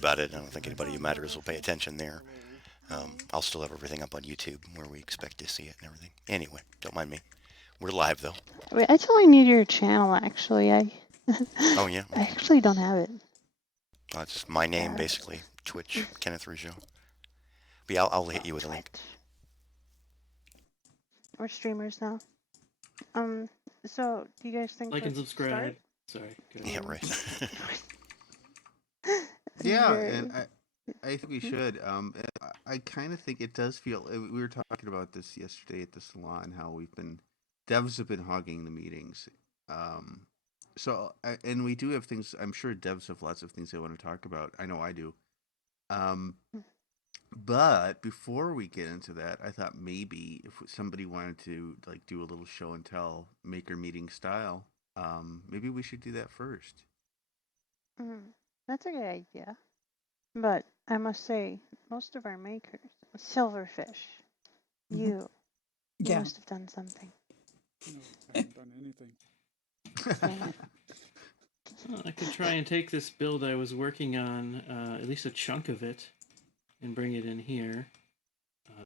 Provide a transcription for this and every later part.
about it. I don't think anybody who matters will pay attention there. I'll still have everything up on YouTube where we expect to see it and everything. Anyway, don't mind me. We're live though. Wait, I totally need your channel actually. I Oh yeah, I okay. actually don't have it. It's my name basically. Twitch, Kenneth Rougeau. But yeah, I'll hit you with a link. We're streamers now. So do you guys think Like and let's subscribe. start? Sorry. Good. Yeah, right. Yeah, and I think we should. I kind of think it does feel. We were talking about this yesterday at the salon. How devs have been hogging the meetings. And we do have things. I'm sure devs have lots of things they want to talk about. I know I do. But before we get into that, I thought maybe if somebody wanted to like do a little show and tell maker meeting style, maybe we should do that first. That's a good idea. But I must say, most of our makers, Silverfish, you must have done something. No, I haven't done anything. Dang it. Well, I could try and take this build I was working on, at least a chunk of it, and bring it in here.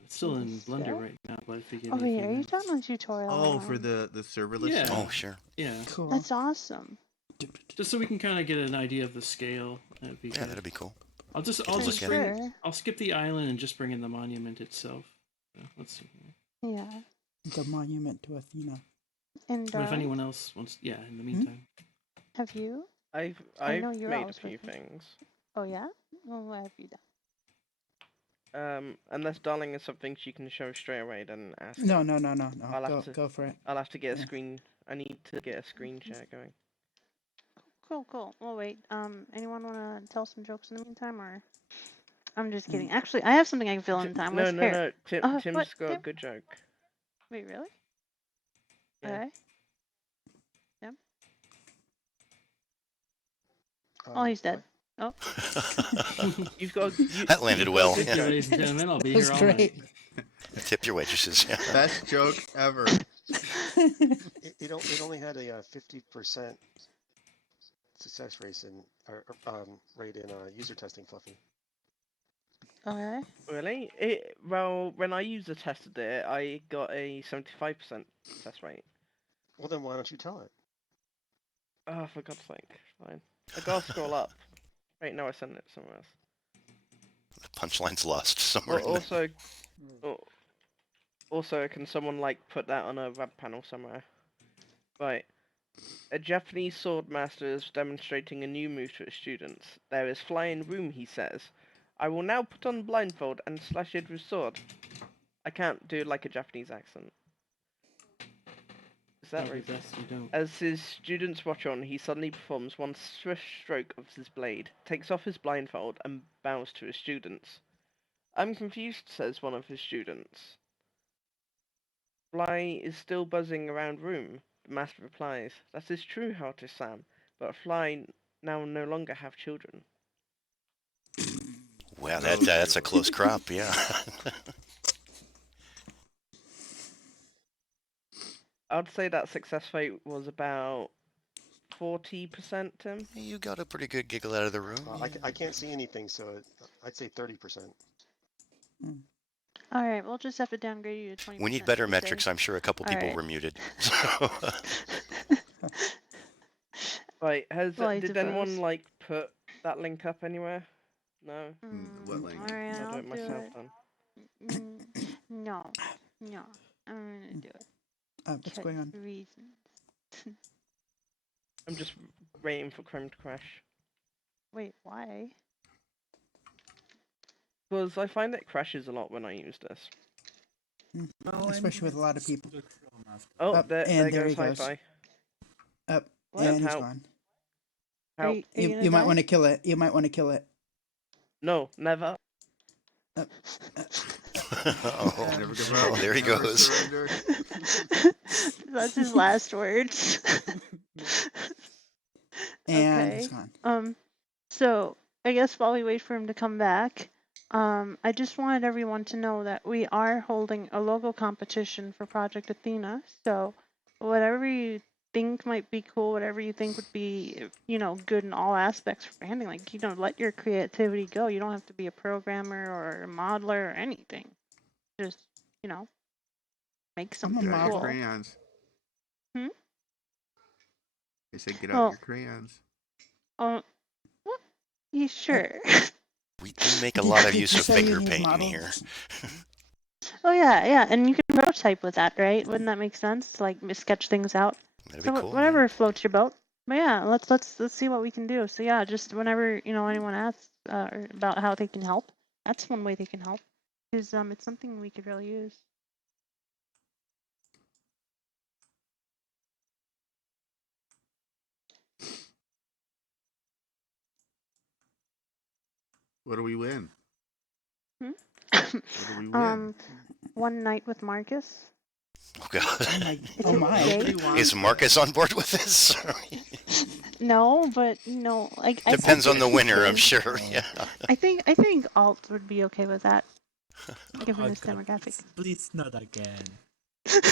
It's still in Blender right now, but I figured. Oh wait, are you done on tutorial? Oh, for the serverless? Yeah. Oh, sure. Yeah. Cool. That's awesome. Just so we can kind of get an idea of the scale. That'd be good. That'd be cool. I'll skip the island and just bring in the monument itself. So, let's see here. Yeah. The monument to Athena. And But if anyone else wants, in the meantime. have you? I've made a few things. Oh yeah? Well, what have you done? Unless Darling has something she can show straight away, then ask. No. Go for it. I'll have to get a screen. I need to get a screen share going. Cool. Well, wait. Anyone want to tell some jokes in the meantime, or? I'm just kidding. Actually, I have something I can fill in time. No. Tim's got a good joke. Wait, really? Yeah. Okay. Yep. Oh, he's dead. Oh. That landed well. Thank you, ladies and gentlemen. I'll be here all great. night. Tip your waitresses. Best joke ever. It only had a 50% success rate in user testing, Fluffy. Okay. Really? Well, when I user tested it, I got a 75% success rate. Well, then why don't you tell it? Oh, for God's sake. Fine. I gotta scroll up. Wait, no, I sent it somewhere else. The punchline's lost somewhere. Also, can someone put that on a web panel somewhere? Right. A Japanese sword master is demonstrating a new move to his students. There is fly in room, he says. I will now put on blindfold and slash it with sword. I can't do a Japanese accent. Is that right? As his students watch on, he suddenly performs one swift stroke of his blade, takes off his blindfold, and bows to his students. I'm confused, says one of his students. Fly is still buzzing around room. The master replies, that is true, artist Sam, but fly now no longer have children. Wow, that's a close crop, yeah. I'd say that success rate was about 40%, Tim. You got a pretty good giggle out of the room. I can't see anything, so I'd say 30%. All right, we'll just have to downgrade you to 20%. We need better metrics. I'm sure a couple people were muted. So. Right, did anyone put that link up anywhere? No. What link? All right, I'll do it myself then. No, I'm gonna do it. What's going on? Reasons. I'm just waiting for Chrome to crash. Wait, why? Because I find it crashes a lot when I use this. Especially with a lot of people. Oh, there he goes goes. Hi-Fi. Up, What? and he's Help. gone. Help. You might want to kill it. You might want to kill it. No, never. There he goes. That's his last words. And okay. he's gone. So I guess while we wait for him to come back, I just wanted everyone to know that we are holding a logo competition for Project Athena. So whatever you think might be cool, whatever you think would be, good in all aspects for branding. Like, let your creativity go. You don't have to be a programmer or a modeler or anything. Just, make I'm a something Get out your cool. model. crayons. Hmm? I said get out Well, your crayons. what? You sure? We do make a lot of Did use you of say you finger need paint in models? here. Oh yeah, and you can prototype with that, right? Wouldn't that make sense? To, like, sketch things out. That'd So be cool. whatever Yeah. floats your boat. But yeah, let's see what we can do. So yeah, just whenever anyone asks about how they can help, that's one way they can help. Because it's something we could really use. What do we win? Hmm? What do we win? One night with Marcus. Oh God. It's Oh a my. date. Nobody wants Is Marcus on board with this? No, but like Depends I on the think he winner, I'm could. sure. Yeah. I think Alt would be okay with that, given Oh his God, demographic. please not again.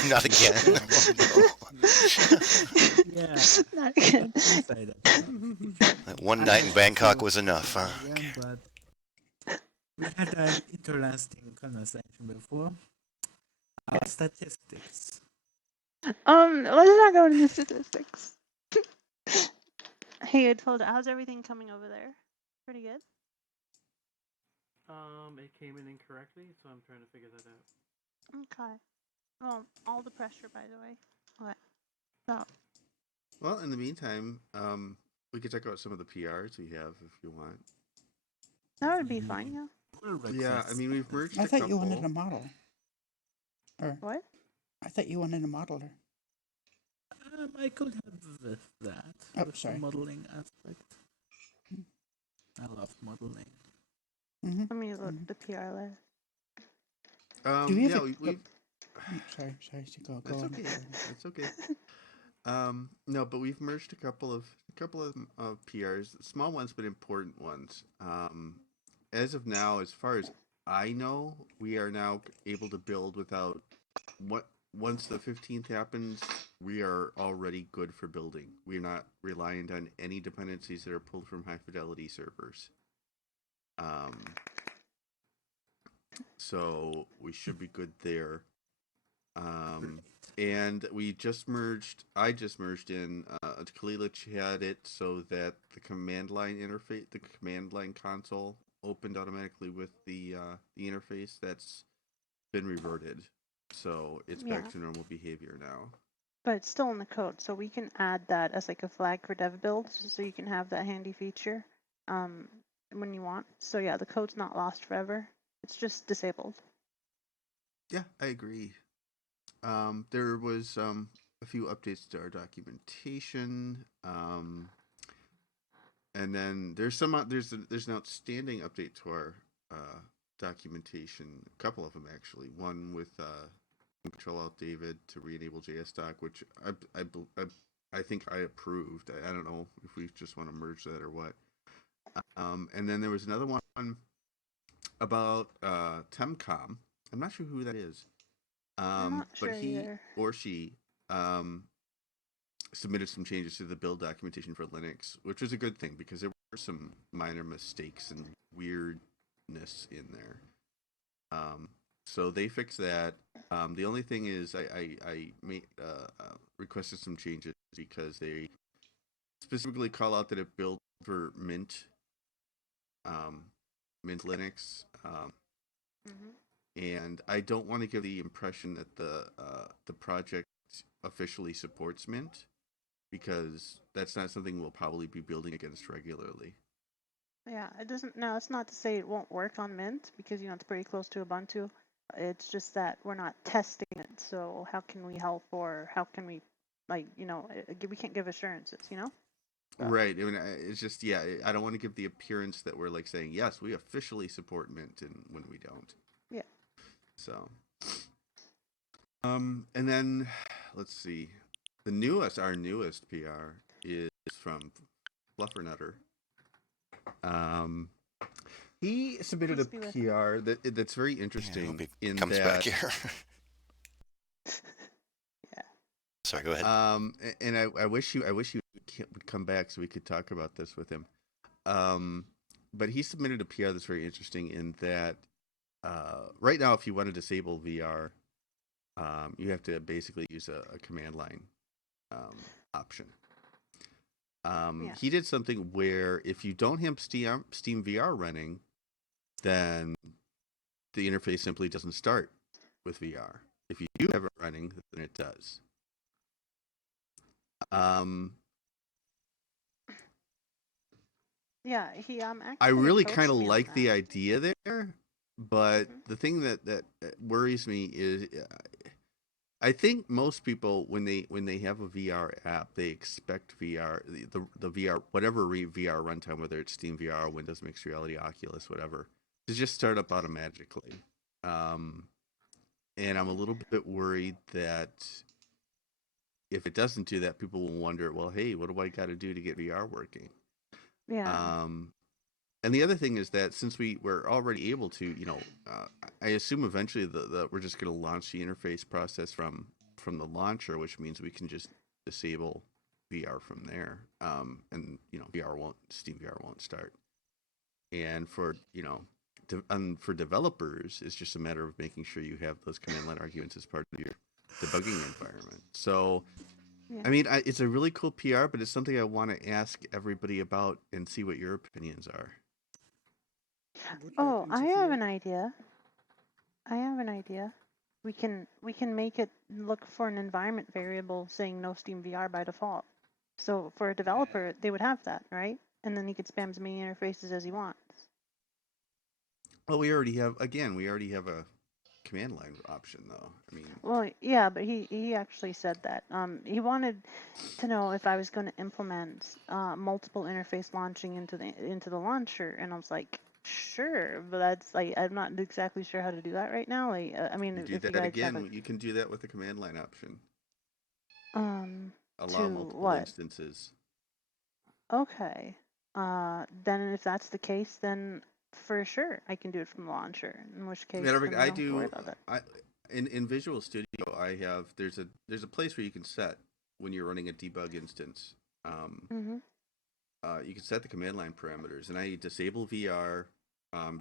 Not again. Oh, Yeah, Not good. don't say that. no. One I night in hope Bangkok to was enough, huh? again, but we had an interesting conversation before. Our statistics. Let's not go into statistics. Hey, I told you, how's everything coming over there? Pretty good. It came in incorrectly, so I'm trying to figure that out. Okay. Well, all the pressure, by the way. Okay. So. Well, in the meantime, we could talk about some of the PRs we have if you want. That would be fine, yeah. Yeah, I mean we've merged I a thought couple. you wanted a model. Or What? I thought you wanted a modeler. I could have with that. Oh, with sorry. the modeling aspect. I love modeling. Mm-hmm. Let me look the PR list. Do we have Yeah, a- we Sorry, to go. That's Go okay. on. That's okay. No, but we've merged a couple of PRs, small ones but important ones. As of now, as far as I know, we are now able to build without once the 15th happens, we are already good for building. We're not reliant on any dependencies that are pulled from high fidelity servers. So we should be good there. And we just merged. I just merged in. Kalila had it so that the command line interface, the command line console, opened automatically with the interface. That's been reverted, so it's back to normal behavior now. But it's still in the code, so we can add that as like a flag for dev builds, so you can have that handy feature when you want. So yeah, the code's not lost forever. It's just disabled. Yeah, I agree. There was a few updates to our documentation, and then there's an outstanding update to our documentation. A couple of them actually. One with control alt David to re-enable JSDoc, which I think I approved. I don't know if we just want to merge that or what. And then there was another one about Temcom. I'm not sure who that is. I'm not sure But he either. or she submitted some changes to the build documentation for Linux, which was a good thing because there were some minor mistakes and weirdness in there. So they fixed that. The only thing is I made requested some changes because they specifically call out that it built for Mint Linux. And I don't want to give the impression that the project officially supports Mint, because that's not something we'll probably be building against regularly. Yeah, it doesn't. No, it's not to say it won't work on Mint because it's pretty close to Ubuntu. It's just that we're not testing it. So how can we help, or how can we, we can't give assurances, So. Right. I mean, it's just I don't want to give the appearance that we're like saying yes, we officially support Mint, and when we don't. Yeah. So. And then let's see, our newest PR is from Fluffernutter. He submitted a PR that's very interesting. Yeah, I hope he comes back here. Sorry, go ahead. And I wish you would come back so we could talk about this with him. But he submitted a PR that's very interesting in that right now, if you want to disable VR, you have to basically use a command line option. Yeah. He did something where if you don't have Steam VR running, then the interface simply doesn't start with VR. If you do have it running, then it does. Yeah, he actually I really approached kind of me on like the that. idea there, but Mhm. the thing that worries me is I think most people when they have a VR app, they expect VR the VR whatever VR runtime, whether it's Steam VR, Windows Mixed Reality, Oculus, whatever, to just start up automatically. And I'm a little bit worried that if it doesn't do that, people will wonder, well, hey, what do I got to do to get VR working? Yeah. And the other thing is that since we're already able to, I assume eventually we're just going to launch the interface process from the launcher, which means we can just disable VR from there. And Steam VR won't start. And for for developers, it's just a matter of making sure you have those command line arguments as part of your debugging environment. So Yeah. I mean, it's a really cool PR, but it's something I want to ask everybody about and see what your opinions are. Would that Oh, I have interfere? an idea. We can make it look for an environment variable saying no Steam VR by default. So for a developer, they would have that, right? And then he could spam as many interfaces as he wants. Well, we already have a command line option, though. I mean, Well, yeah, but he actually said that. He wanted to know if I was going to implement multiple interface launching into the launcher, and I was like, sure, but that's like I'm not exactly sure how to do that right now. Like, I mean, you do if you that guys have a again. You can do that with the command line option. Allow to multiple what? instances. Okay. Then if that's the case, then for sure I can do it from the launcher. In which case, Matter of then fact, we I don't have to worry do. about that. In Visual Studio, I have there's a place where you can set when you're running a debug instance. Mm-hmm. You can set the command line parameters, and I disable VR,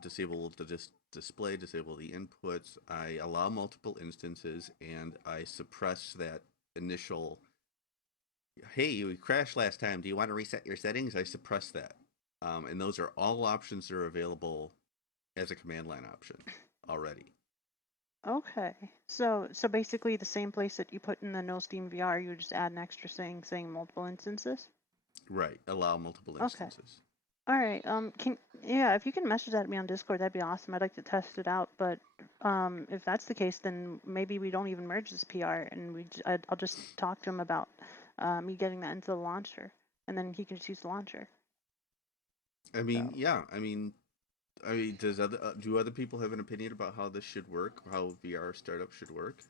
disable the display, disable the inputs. I allow multiple instances, and I suppress that initial. Hey, you crashed last time. Do you want to reset your settings? I suppress that, and those are all options that are available as a command line option already. Okay. So basically the same place that you put in the no Steam VR, you would just add an extra saying multiple instances. Right. Allow multiple Okay. instances. All right. If you can message that to me on Discord, that'd be awesome. I'd like to test it out. But if that's the case, then maybe we don't even merge this PR, and I'll just talk to him about me getting that into the launcher, and then he can just use the launcher. I mean, So. yeah. I mean, do other people have an opinion about how this should work? How VR startup should work?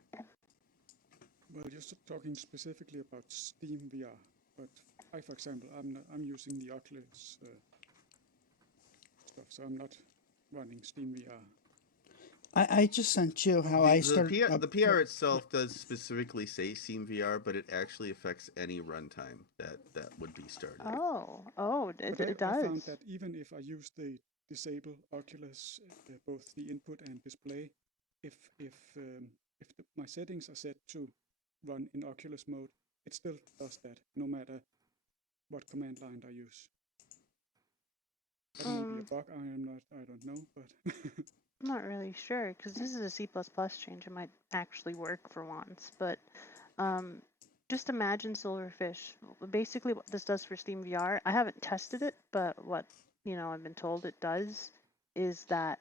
Well, just talking specifically about Steam VR, but I, for example, I'm using the Oculus stuff, so I'm not running Steam VR. I just sent you how I start up. The PR itself does specifically say Steam VR, but it actually affects any runtime that would be started. It does. I found that even if I use the disable Oculus, both the input and display, if my settings are set to run in Oculus mode, it still does that, no matter what command line I use. That may be a bug. I don't know, but I'm not really sure because this is a C++ change. It might actually work for once, but just imagine Silverfish. Basically, what this does for Steam VR, I haven't tested it, but what I've been told it does is that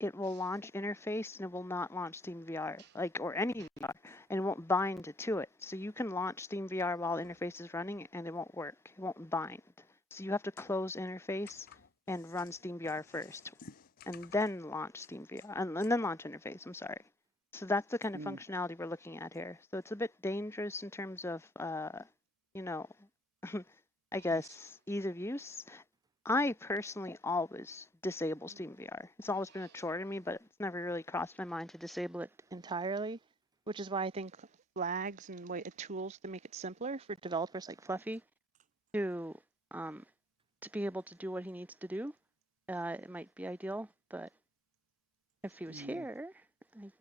it will launch interface and it will not launch Steam VR, or any VR, and it won't bind to it. So you can launch Steam VR while interface is running, and it won't work. It won't bind. So you have to close interface and run Steam VR first, and then launch Steam VR, and then launch interface. I'm sorry. So that's the kind of functionality we're looking at here. So it's a bit dangerous in terms of, I guess, ease of use. I personally always disable Steam VR. It's always been a chore to me, but it's never really crossed my mind to disable it entirely, which is why I think flags and tools to make it simpler for developers like Fluffy to be able to do what he needs to do, it might be ideal. But if he was here,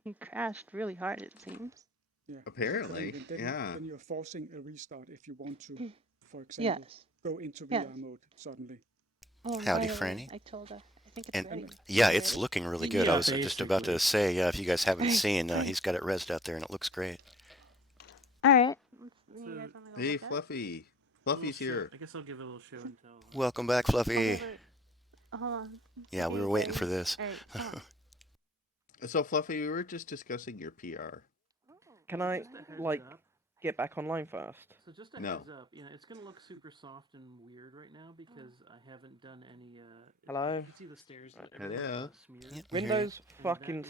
he crashed really hard, it seems. Yeah. Apparently, yeah. Then you're forcing a restart if you want to, for example, go into VR mode suddenly. Oh, Howdy, by the way, Franny. I told her. I think it's And ready. yeah, Is it it's ready? looking really good. Yeah, I was just about to basically. say, if you guys haven't seen, he's got it rezzed out there, and it looks great. All right. So, You guys want to go Hey, look at it? Fluffy. Fluffy's here. I guess I'll give a little show and tell. Welcome back, Fluffy. Hold on. Yeah, we Okay, were waiting for guys. this. All right, hold on. So, Fluffy, we were just discussing your PR. Can I, Just a heads like, up. get back online first? So just a No. heads up, it's gonna look super soft and weird right now because I haven't done any. Hello? You can see the stairs. That everyone's, Hello. smeared. Yep, we hear you. Windows And fucking that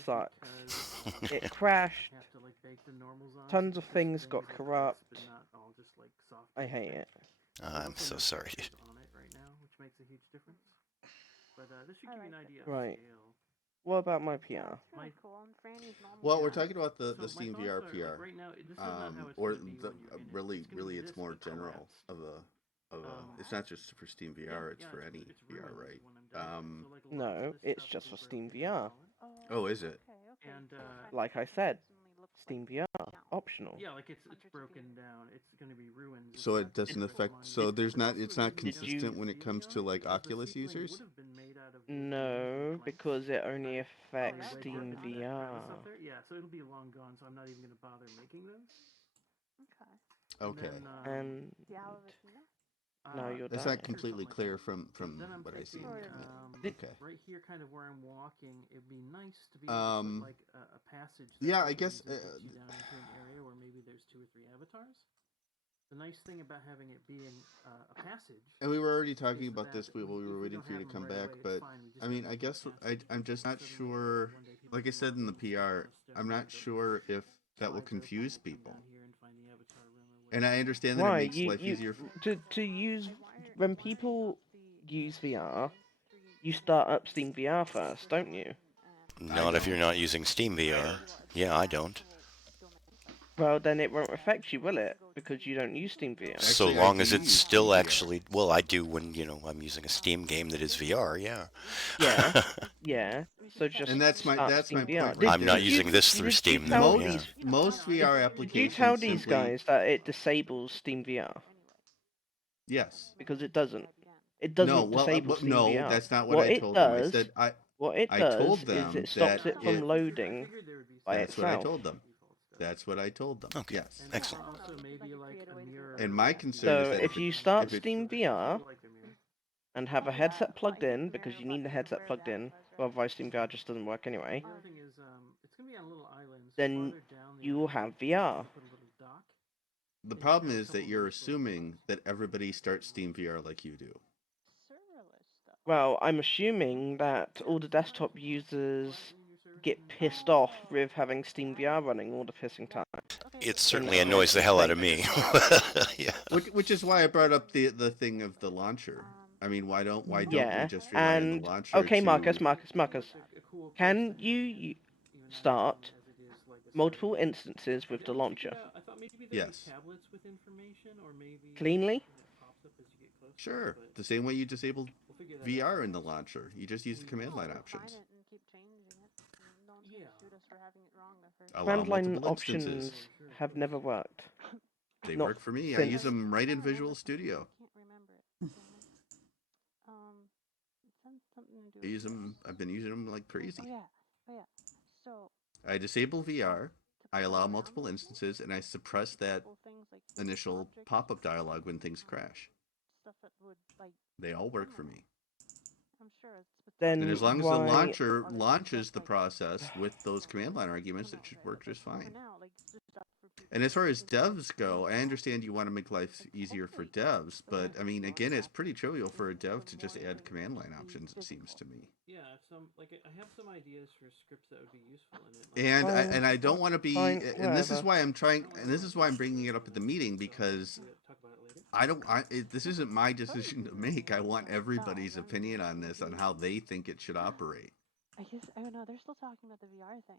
is sucks. because, It crashed. I have to like bake the normals on. Tons so of it's things just got like corrupt. this, but not all just like soft. I hate it. I'm so sorry, dude. On it right now, which makes a huge difference. But this should give you an idea of Right. scale. What about my PR? Really cool. And Franny's normal. Well, Yeah. we're talking about the So my Steam thoughts VR are, like, PR. right now, this is not how it's Or gonna be the when you're in it. really, It's gonna really, be it's this, more but general collapsed. it's not just for Steam VR. It's for it's any VR, ruined right? when I'm done. So, like, a lot No, of this it's stuff just will for be Steam broken and VR. fallen. Oh, is it? Okay. And Like I said, Steam VR, optional. yeah, like it's broken down. It's gonna be ruined. So it doesn't affect. So there's not. It's not Did you- consistent when it comes to like Oculus users. No, because it only affects Steam VR. Yeah, so it'll be long gone. So I'm not even gonna bother making those. Okay. Okay. And now you're That's dying. not completely clear from Then I'm what I see. thinking, Okay. right here, kind of where I'm walking, it'd be nice to be able to put like a passage. That Yeah, I opens guess, and gets you down into an area where maybe there's 2 or 3 avatars. The nice thing about having it be in a passage. And we were already talking is about that this while we were if waiting don't for you to have come them right back, away, but it's fine. We just I mean, gotta I make a guess passage. I'm just not Suddenly, sure. one day people Like I can said walk in the into PR, stone I'm not building. sure if that So will I go confuse come people. down here and find the avatar room or And I whatever. understand that Why? it makes life easier. To use when people use VR, you start up Steam VR first, don't you? Not if you're not using Steam VR. Yeah, I don't. Well, then it won't affect you, will it? Because you don't use Steam VR. So Actually, I long do as it's use still Steam VR. actually, well, I do when, I'm using a Steam game that is VR, yeah. Yeah, yeah. So just And that's my start Steam point VR. right I'm not there. using this through did Steam, you though, tell yeah. Most VR Did applications you tell these simply, guys that it disables Steam VR? yes. Because it doesn't. It No, doesn't well, disable Steam no, VR. that's not what I told them. I said What it I does told is them it stops that it from loading by That's what I itself. told them. That's what I told them. Okay. Yes. Excellent. And my concern So is that if you start if it, Steam VR and have a headset plugged in, because you need the headset plugged in, otherwise Steam VR just doesn't work anyway, then you will have VR. the problem is that you're assuming that everybody starts Steam VR like you do. Well, I'm assuming that all the desktop users get pissed off with having Steam VR running all the pissing time. It certainly annoys the hell out of me. Yeah. Which is why I brought up the thing of the launcher. I mean, why don't we just rely on and the launcher? okay, to... Marcus, can you start multiple instances with the launcher Yes. cleanly? Sure. The same way you disabled VR in the launcher. You just use the command line options. Allow Command line multiple options instances. have never worked. They Not work for me. I since- use them right in Visual Studio. I use them. I've been using them like crazy. I disable VR. I allow multiple instances, and I suppress that initial pop-up dialog when things crash. They all work for me. Then And as long as why... the launcher launches the process with those command line arguments, it should work just fine. And as far as devs go, I understand you want to make life easier for devs, but I mean, again, it's pretty trivial for a dev to just add command line options, it seems to me. Yeah, I have some ideas for scripts that would be useful in it. And I don't want to be, fine, and this is whatever. why I'm trying, and this is why I'm bringing it up at the meeting, because this isn't my decision to make. I want everybody's opinion on this, on how they think it should operate. I guess I don't know. They're still talking about the VR thing.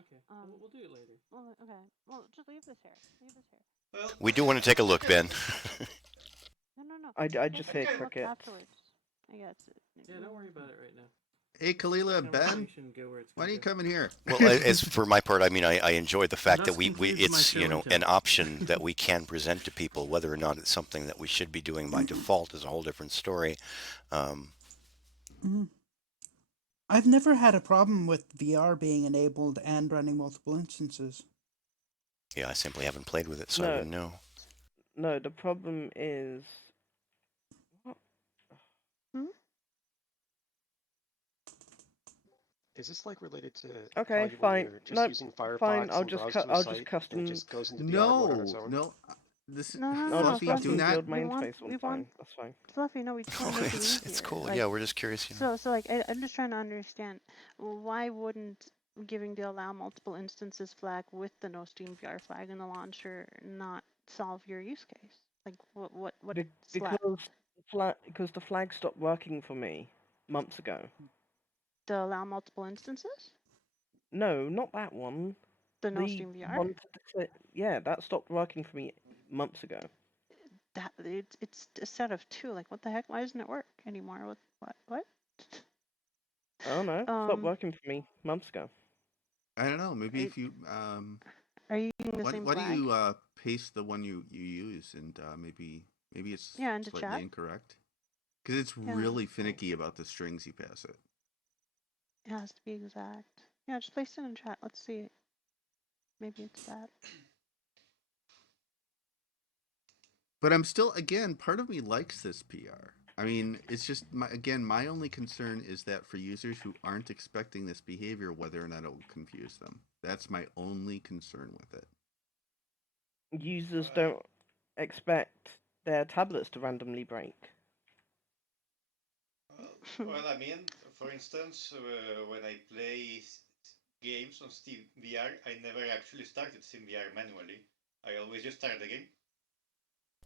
Okay, we'll do it later. Well, okay. Well, just leave this here. Leave this here. Well, We do want to take a look, Ben. No. I You guys just can hear look crickets. afterwards. I guess. Yeah, don't worry about it right now. Hey, Kalila, Ben, Conversation go where it's why gonna don't you go. come in here? Well, as for my part, I mean, I enjoy the fact that Thus concludes my it's, show and an tell. option that we can present to people. Whether or not it's something that we should be doing by default is a whole different story. Mhm. I've never had a problem with VR being enabled and running multiple instances. Yeah, I simply haven't played with it, so I No. wouldn't know. No, the problem is. What? Is this like related to how Okay, you, when fine. you're just No, using fine. Firefox and browse to a I'll just site and it custom. just goes into VR mode on its own? No. This is I'll No, just Fluffy. Do custom Fluffy. not. build my interface We one want time. That's fine. Fluffy. No, we just want to Oh, make it easier. it's cool. Like, Yeah, we're just curious. So like, I'm just trying to understand why wouldn't giving the allow multiple instances flag with the no Steam VR flag in the launcher not solve your use case? Like, what Because the flag stopped working for me months ago. to allow multiple instances? No, not that one. The no The Steam VR? one yeah, that stopped working for me months ago. That it's a set of two. Like, what the heck? Why doesn't it work anymore? What? I don't know. Stopped working for me months ago. I don't know. Maybe if you Are you using the same why do flag? you paste the one you use and maybe it's into slightly chat? incorrect because it's really finicky about the strings you pass it. It has to be exact. Yeah, just place it in chat. Let's see. Maybe it's that. But I'm still, again, part of me likes this PR. I mean, it's just my only concern is that for users who aren't expecting this behavior, whether or not it will confuse them. That's my only concern with it. Users don't expect their tablets to randomly break. Well, I mean, for instance, when I play games on Steam VR, I never actually started Steam VR manually. I always just start the game.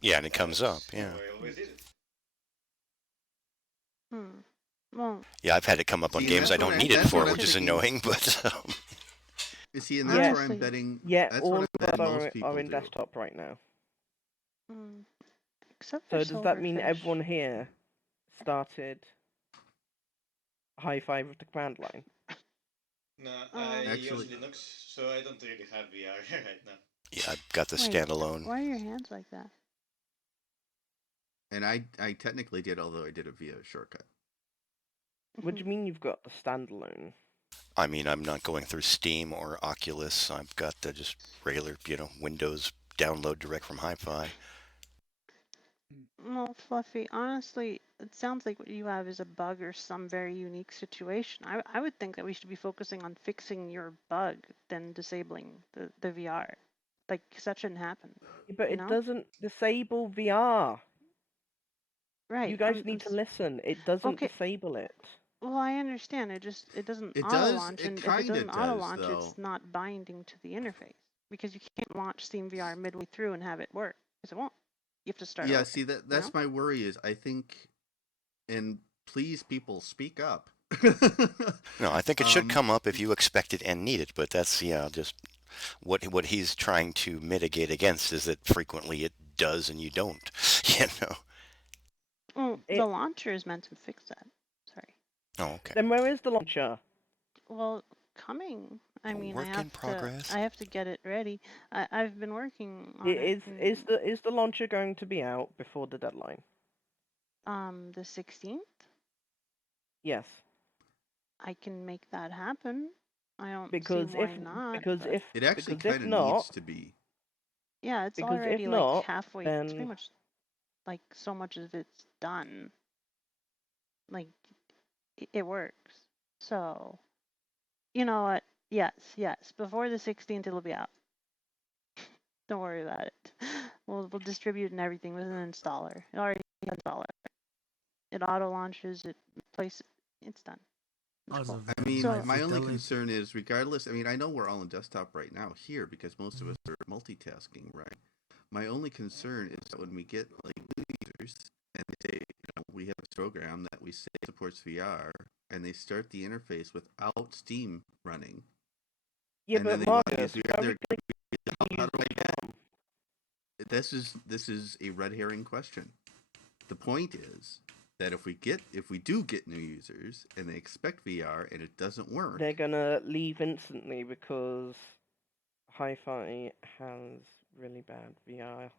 Yeah, and it comes up. Yeah. How I always did it. Well. Yeah, I've had it come up on games I don't need it for, which is annoying. But you see, and that's where I'm betting. Yeah, that's all what I'm betting of most us people are in do. desktop right now. Except So for does that mean Silverfish. everyone here started high five with the command line? No, I use Linux, so I don't really have VR right now. Yeah, I've got the standalone. Why are your hands like that? And I technically did, although I did it via a shortcut. What do you mean you've got the standalone? I mean, I'm not going through Steam or Oculus. I've got the just regular, Windows download direct from Hi-Fi. Well, Fluffy, honestly, it sounds like what you have is a bug or some very unique situation. I would think that we should be focusing on fixing your bug than disabling the VR. Like, cause that shouldn't happen. Yeah, but it doesn't disable VR. Right. You guys need to listen. It doesn't disable it. Well, I understand. It doesn't It auto does. launch, It and if it kinda doesn't auto does, launch, though. it's not binding to the interface because you can't launch Steam VR midway through and have it work because it won't. You have to start. Yeah, over, see that's my worry is I think, and please people speak up. No, I think it should come up if you expect it and need it, but that's just what he's trying to mitigate against is that frequently it does and you don't. Well, the launcher is meant to fix that. Sorry. Oh, okay. Then where is the launcher? Well, coming. I mean, work in progress. I have to get it ready. I've been working on it. Is the launcher going to be out before the deadline? The 16th. Yes. I can make that happen. I don't because see why not. Because if it actually kind of needs to be. Yeah, it's because already if like not, halfway. then... It's pretty much like so much of it's done. Like it works. So, you know what? Yes. Before the 16th, it'll be out. Don't worry about it. We'll distribute and everything with an installer. It already has an installer. It auto launches. It places. It's done. Cool. I mean, my only concern is, regardless. I mean, I know we're all on desktop right now here because most of us are multitasking, right? My only concern is that when we get like new users and they say, we have a program that we say supports VR, and they start the interface without Steam running, Yeah, and but then they want to Marcus, use where are their. we going How to do use I this get? from? This is a red herring question. The point is that if we do get new users and they expect VR and it doesn't work, They're gonna leave instantly because Hi-Fi has really bad VR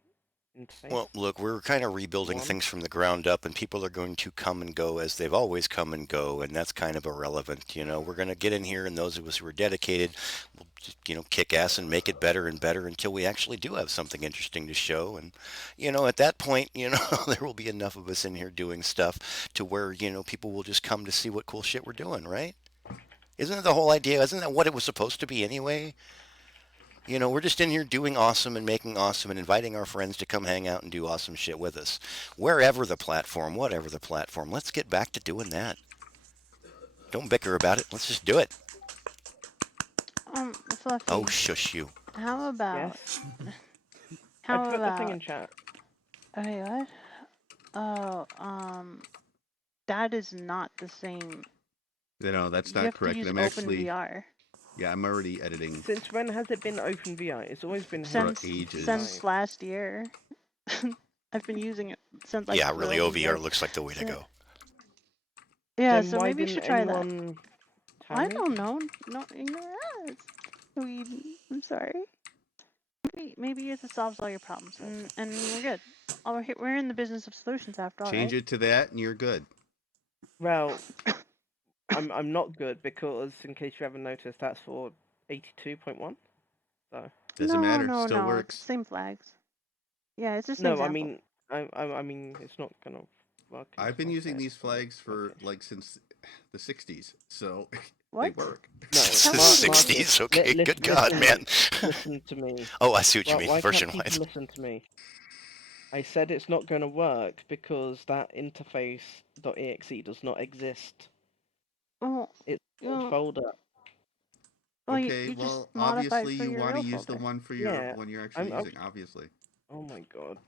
interface. Well, look, we're kind of rebuilding One. things from the ground up, and people are going to come and go as they've always come and go, and that's kind of irrelevant. We're going to get in here, and those of us who are dedicated will just, kick ass and make it better and better until we actually do have something interesting to show. And, at that point, there will be enough of us in here doing stuff to where, people will just come to see what cool shit we're doing, right? Isn't that the whole idea? Isn't that what it was supposed to be anyway? We're just in here doing awesome and making awesome and inviting our friends to come hang out and do awesome shit with us. Wherever the platform, whatever the platform, let's get back to doing that. Don't bicker about it. Let's just do it. Fluffy. Oh, shush you. How about? Yes. How I put about? the thing in chat. Okay, what? Oh, that is not the same. that's You not have to correct. use I'm actually, OpenVR. yeah, I'm already editing Since when has it been OpenVR? It's always been for Since ages. since last year. I've been using it since like Yeah, the really, early year. OVR looks like the way to go. Yeah, Then so why maybe you didn't should try that. anyone tell I me? don't know. No, I'm sorry. Maybe it solves all your problems, and we're good. We're in the business of solutions after all, Change right? it to that, and you're good. Well, I'm not good because, in case you haven't noticed, that's for 82.1. So. Doesn't matter. No, Still It's works. same flags. Yeah, it's just an No, example. I mean, it's not gonna work. I've been using these flags for okay. like since the '60s, so What? they work. No, '60s. Okay, good God, man. Listen to me. Oh, I see what you Why mean. can't Version people wise. listen to me? I said it's not going to work because that interface.exe does not exist. Well, It's a folder. Well, Okay, you well, just modified obviously for you your want to real use the folder. one for Yeah, one you're actually using. Obviously. Oh my god.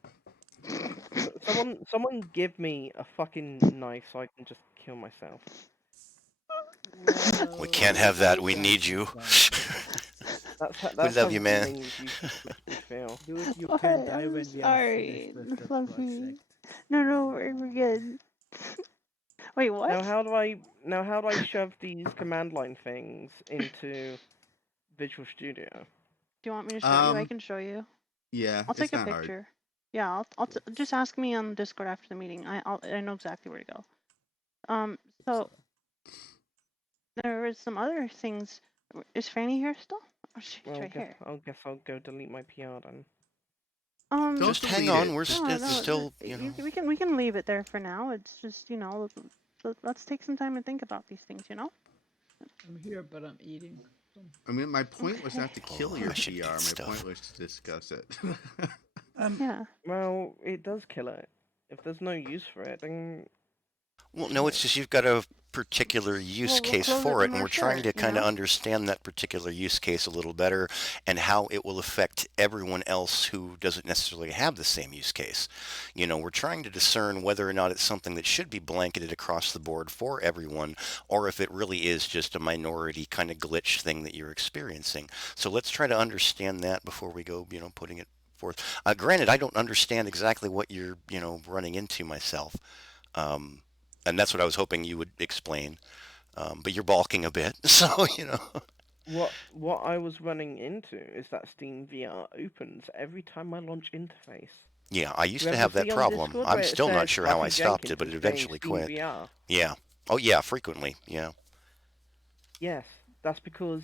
Someone give me a fucking knife so I can just kill myself. We can't have that. We need you. That's We how love you, man. things used to make me feel. Dude, you What? can't die I'm when we are sorry, finished with the Fluffy. project. No, we're good. Wait, what? Now how do I shove these command line things into Visual Studio? Do you want me to show you? I can show you. Yeah, I'll take it's a not picture. hard. Yeah, just ask me on Discord after the meeting. I know exactly where to go. So there was some other things. Is Fanny here still? Oh, she's right here. I guess I'll go delete my PR then. Don't Just hang delete on. it. We're still, we can leave it there for now. It's just let's take some time and think about these things. I'm here, but I'm eating. I mean, my point was not to kill your I should PR. eat My stuff. point was to discuss it. Yeah. Well, it does kill it. If there's no use for it, then Well, no, it's just you've got a particular use Well, we'll case close it for it, when and we're we're trying sure, to you kind of know? understand that particular use case a little better and how it will affect everyone else who doesn't necessarily have the same use case. We're trying to discern whether or not it's something that should be blanketed across the board for everyone, or if it really is just a minority kind of glitch thing that you're experiencing. So let's try to understand that before we go, putting it forth. Granted, I don't understand exactly what you're, running into myself. And that's what I was hoping you would explain. But you're balking a bit, so What I was running into is that Steam VR opens every time I launch interface. Yeah, I used to You have ever that see on problem. Discord I'm where it still not says sure how I Fluffy stopped it, but Jenkins it is playing eventually Steam quit. VR? Yeah. Oh yeah, frequently. Yeah. Yes, that's because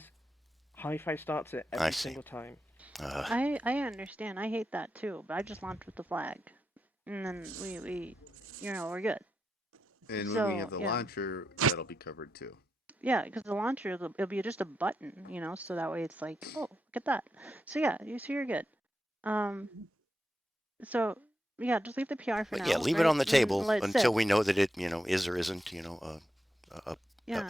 Hi-Fi starts it I every see. single time. I understand. I hate that too, but I just launched with the flag, and then we we're good. And when So, we have the yeah. launcher, that'll be covered too. Yeah, because the launcher it'll be just a button, so that way it's like, oh, look at that. So yeah, you're good. So yeah, just leave the PR for But now. yeah, leave it right? on the table Let it until sit. we know that it, is or isn't, Yeah,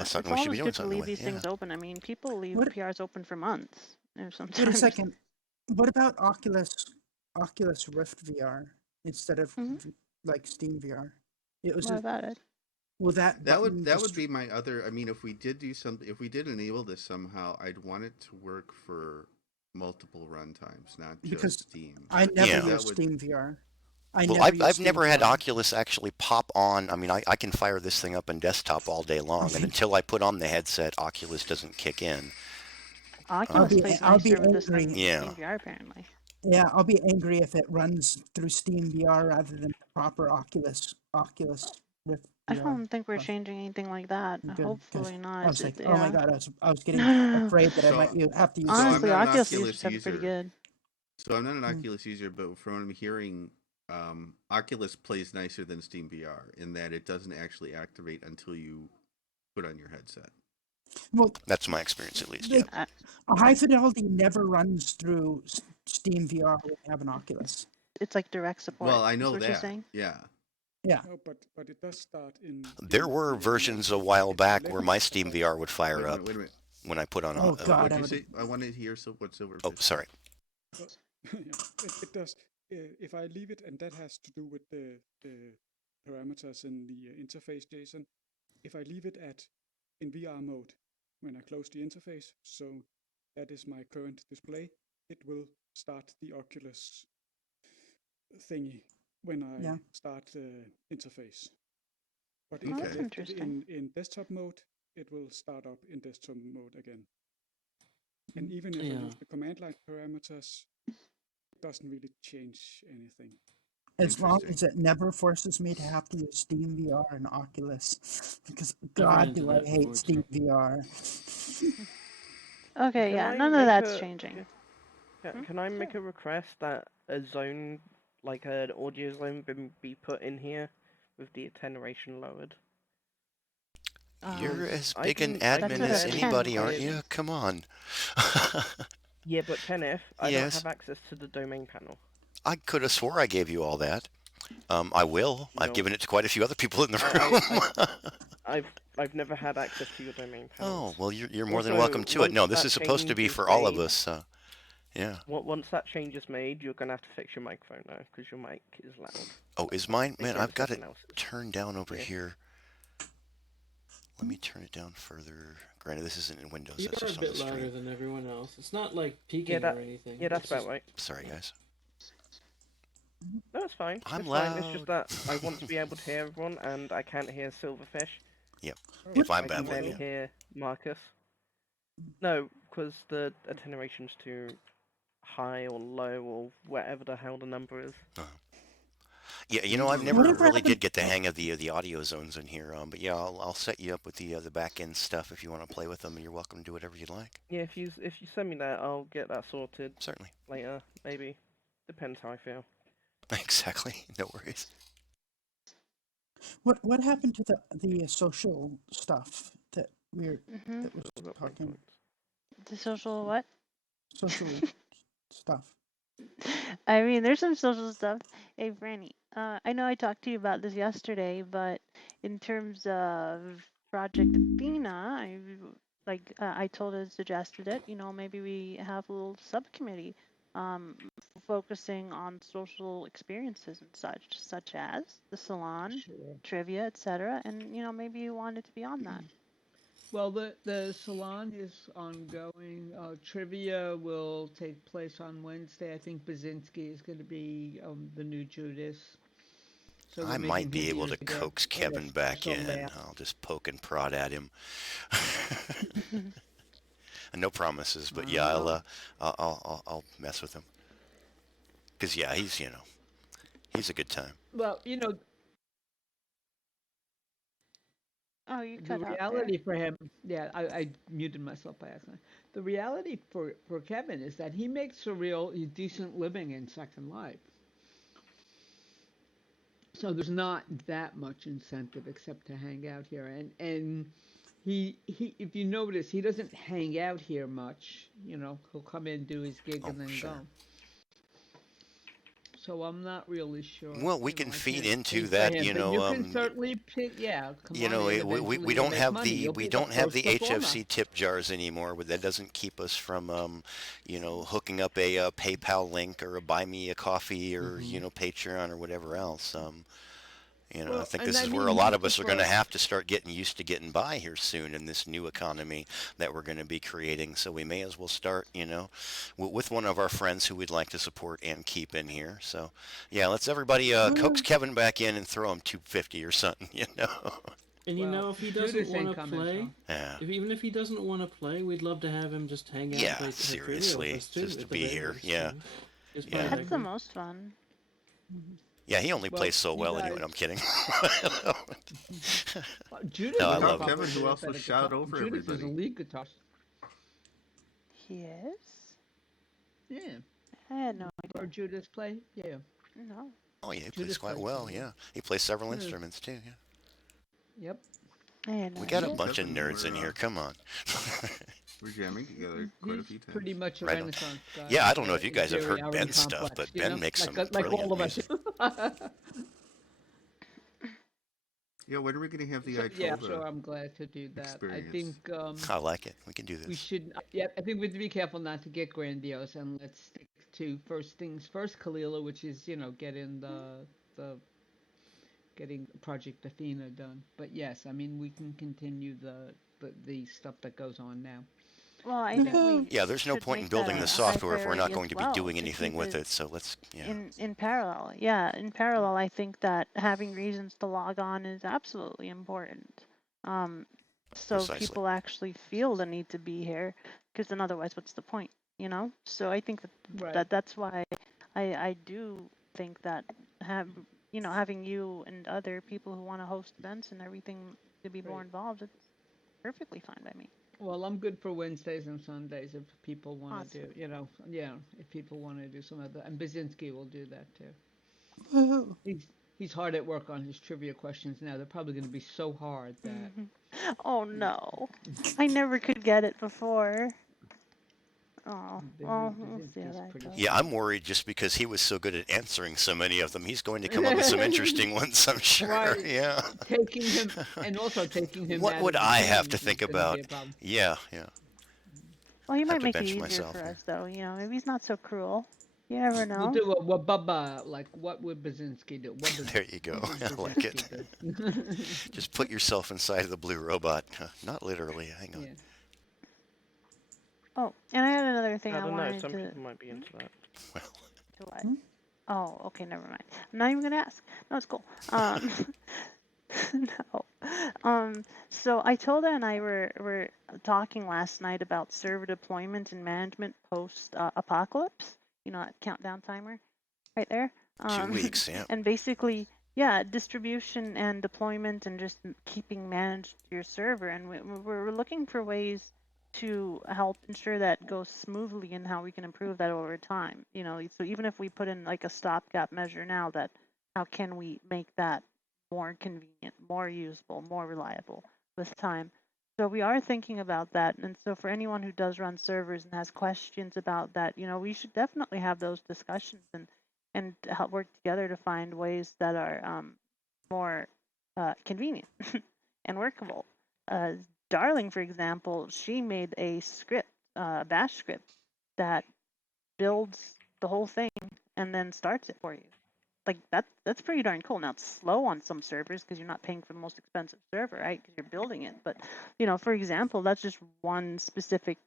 something it's we should be always doing good to something leave with. these Yeah. things open. I mean, people leave What? PRs open for months. Sometimes. Wait a second. What about Oculus Rift VR instead of Mhm. like Steam VR? It was What about it? Will that That button would that would just be my other. I mean, if we did do something, if we did enable this somehow, I'd want it to work for multiple runtimes, not just because Steam, I never because Yeah. that use would. Steam VR. I Well, never use I've Steam never had VR. Oculus actually pop on. I mean, I can fire this thing up in desktop all day I long, and think until I put on the headset, Oculus doesn't kick in. I'll Oculus be plays I'll be nicer with this angry. than Yeah. Steam VR apparently. Yeah, I'll be angry if it runs through Steam VR rather than the proper Oculus Rift I VR don't think we're stuff. changing anything like that. Good, because Hopefully I not. was like, oh my Yeah. god, I was getting No. afraid that I So, might have to use so I'm Steam. Honestly, not an Oculus users Oculus have it pretty user. good. So I'm not an Mm. Oculus user, but from what I'm hearing, Oculus plays nicer than Steam VR in that it doesn't actually activate until you put on your headset. Well, That's my experience, at least. Yeah. like a high fidelity never runs through Steam VR when you have an Oculus. It's like direct support. Well, I Is know what you're that. saying? Yeah. Yeah. No, but it does start There in were the versions a emulator. while It's back where my selected Steam as VR would fire Wait a up minute. Wait a minute. when I put on. Oh god, What'd you say? I wanted to hear what Oh, Silverfish. sorry. well, yeah, it does. If I leave it, and that has to do with the parameters in the interface, Jason. If I leave it in VR mode when I close the interface, so that is my current display, it will start the Oculus thingy when I Yeah. start the interface. But Oh, if I that's left it interesting. in desktop mode, it will start up in desktop mode again. And even if I Yeah. use the command line parameters, it doesn't really change anything. As long Interesting. as it never forces me to have to use Steam VR and Oculus, because I've run God, into do I that hate before Steam too. VR. Okay, Can yeah, I none of make that's a changing. Hmm? can I make Sure. a request that a zone, like an audio zone, be put in here with the attenuation lowered? You're as I big an can I That's admin can what a as barely 10 anybody, I aren't lets have, you? Come on. yeah, but Kenneth, I don't Yes. have access to the domain panel. I could have swore I gave you all that. I will. I've No, given it to quite a few other people in the room. I've never had access to your domain panels. Oh, well, you're more than Also, welcome to it. once No, this that is supposed to change be is for all of made, us. Yeah. once that change is made, you're gonna have to fix your microphone now because your mic is loud. Oh, is mine? Same Man, as I've got it everyone else's. turned down over Yeah. here. Let me turn it down further. Granted, this isn't in Windows. You That's are a just on the bit louder screen. than everyone else. It's not like peaking Yeah, or anything. Yeah, that's It's about just- right. Sorry, guys. No, it's fine. I'm It's fine. It's just loud. that I want to be able to hear everyone, and I can't hear Silverfish. Yep. Oh, If I'm I can babbling, barely yeah. hear Marcus. No, because the attenuation's too high or low or whatever the hell the number is. Yeah, you You know, I've don't never Whatever really happened? did get the hang of the audio zones in here. But yeah, I'll set you up with the back end stuff if you want to play with them, and you're welcome to do whatever you'd like. Yeah, if you send me that, I'll get that sorted Certainly. later. Maybe. Depends how I feel. Exactly. No worries. What happened to the social stuff that we're Hmm. that was What about talking breakpoints? The social what? social stuff? I mean, there's some social stuff. Hey, Franny, I know I talked to you about this yesterday, but in terms of Project Athena, I told her, suggested it. You know, maybe we have a little subcommittee, focusing on social experiences and such as the salon, Sure. trivia, etc. And you know, maybe you wanted to be on that. Well, the salon is ongoing. Trivia will take place on Wednesday. I think Basinski is going to be the new Judas. So we're I might making be him able to use coax a Kevin back special in. laugh. I'll just poke and prod at him. No promises, but yeah, I'll mess with him. Cause yeah, he's a good time. Well, Oh, you the cut out there. reality for him, yeah, I muted myself by accident. The reality for Kevin is that he makes a real decent living in Second Life. So there's not that much incentive except to hang out here. And he if you notice, he doesn't hang out here much. He'll come in, do his gig, Oh, and then sure. go. So I'm not really sure. Well, we can I feed can't into speak for that, him, but you can certainly pick. Yeah, come on in. we Eventually, we you'll don't make have money. the You'll we be don't have the first performer. HFC tip jars anymore, but that doesn't keep us from hooking up a PayPal link or a buy me a coffee or Mhm. Patreon or whatever else. I think and this I is where a mean, lot just of us are going before, to have to start getting used to getting by here soon in this new economy that we're going to be creating. So we may as well start, with one of our friends who we'd like to support and keep in here. So, yeah, let's everybody coax Kevin back in and throw him 250 or something. And well, if he doesn't Judas want ain't to coming, play, so. Yeah. even if he doesn't want to play, we'd love to have him just hang out and Yeah, play trivia with seriously, us too just to at the be very here. least. Yeah, It's part yeah. of That's that the group. most fun. Yeah, he only Well, plays so you well anyway. guys, I'm kidding. Judas No, I could love Without him. probably Kevin, who do a also better shouted guitar. over Judas is a everybody. lead guitarist. He is? Yeah. I had no Or idea. Judas play? Yeah. No. Oh yeah, he plays Judas quite plays well. pretty Yeah, well. he plays several Yeah. instruments too. Yeah, Yep. I had no we got Me a and idea. bunch of Kevin nerds in here. Come on. we're jamming together quite a He's few times. pretty much a Right on. Renaissance guy. Yeah, I don't know if you It's guys have very heard hour and Ben's stuff, complex, but Ben makes some like all brilliant of us. music. Yeah, when are we going to have the So, yeah, iTrova sure. I'm glad to do that. I experience? think I like it. We can do we this. should. Yeah, I think we have to be careful not to get grandiose, and let's stick to first things first, Kalila, which is getting the getting Project Athena done. But yes, I mean we can continue the stuff that goes on now. Well, I think we Yeah, there's no should point in make that building the a high software if we're not priority as going to be well doing to anything keep with it it. So let's, yeah, in parallel. Yeah, in parallel, I think that having reasons to log on is absolutely important. Um, so precisely. people actually feel the need to be here, because then otherwise, what's the point? So I think Right. that's why I do think that having you and other people who want to host events and everything to be more Right. involved, it's perfectly fine by me. Well, I'm good for Wednesdays and Sundays if people want to Awesome. do, if people want to do some of that, and Basinski will do that too. Woohoo. He's hard at work on his trivia questions now. They're probably going to be so hard that. Oh no, I never could get it before. Oh, well, we'll see how Basinski's that pretty goes. Yeah, I'm smart. worried just because he was so good at answering so many of them. He's going to come up with some interesting ones, I'm sure. Right. Yeah. Taking him and also taking him What out would of the I have team to is think going to be about? a problem. Yeah, yeah. Well, he Have might to make it bench easier myself for here. us, though. Maybe he's not so cruel. You never We'll know. do what Bubba like. What would Basinski do? There you go. What would I like it. Basinski do? Just put yourself inside of the blue robot. Not literally. Hang on. Yeah. Oh, and I had another thing I I don't know. wanted Some to. people might be into that. Well, To what? Oh, okay, never mind. I'm not even gonna ask. No, it's cool. No. So I told her and I were talking last night about server deployment and management post apocalypse. That countdown timer right there. 2 weeks, yeah. And basically, yeah, distribution and deployment and just keeping managed your server. And we're looking for ways to help ensure that goes smoothly and how we can improve that over time. So even if we put in like a stopgap measure now, that how can we make that more convenient, more usable, more reliable with time? So we are thinking about that. And so for anyone who does run servers and has questions about that, we should definitely have those discussions and help work together to find ways that are more convenient and workable. Darling, for example, she made a script, a bash script that builds the whole thing and then starts it for you. Like that's pretty darn cool. Now it's slow on some servers because you're not paying for the most expensive server, right? Because you're building it. But for example, that's just one specific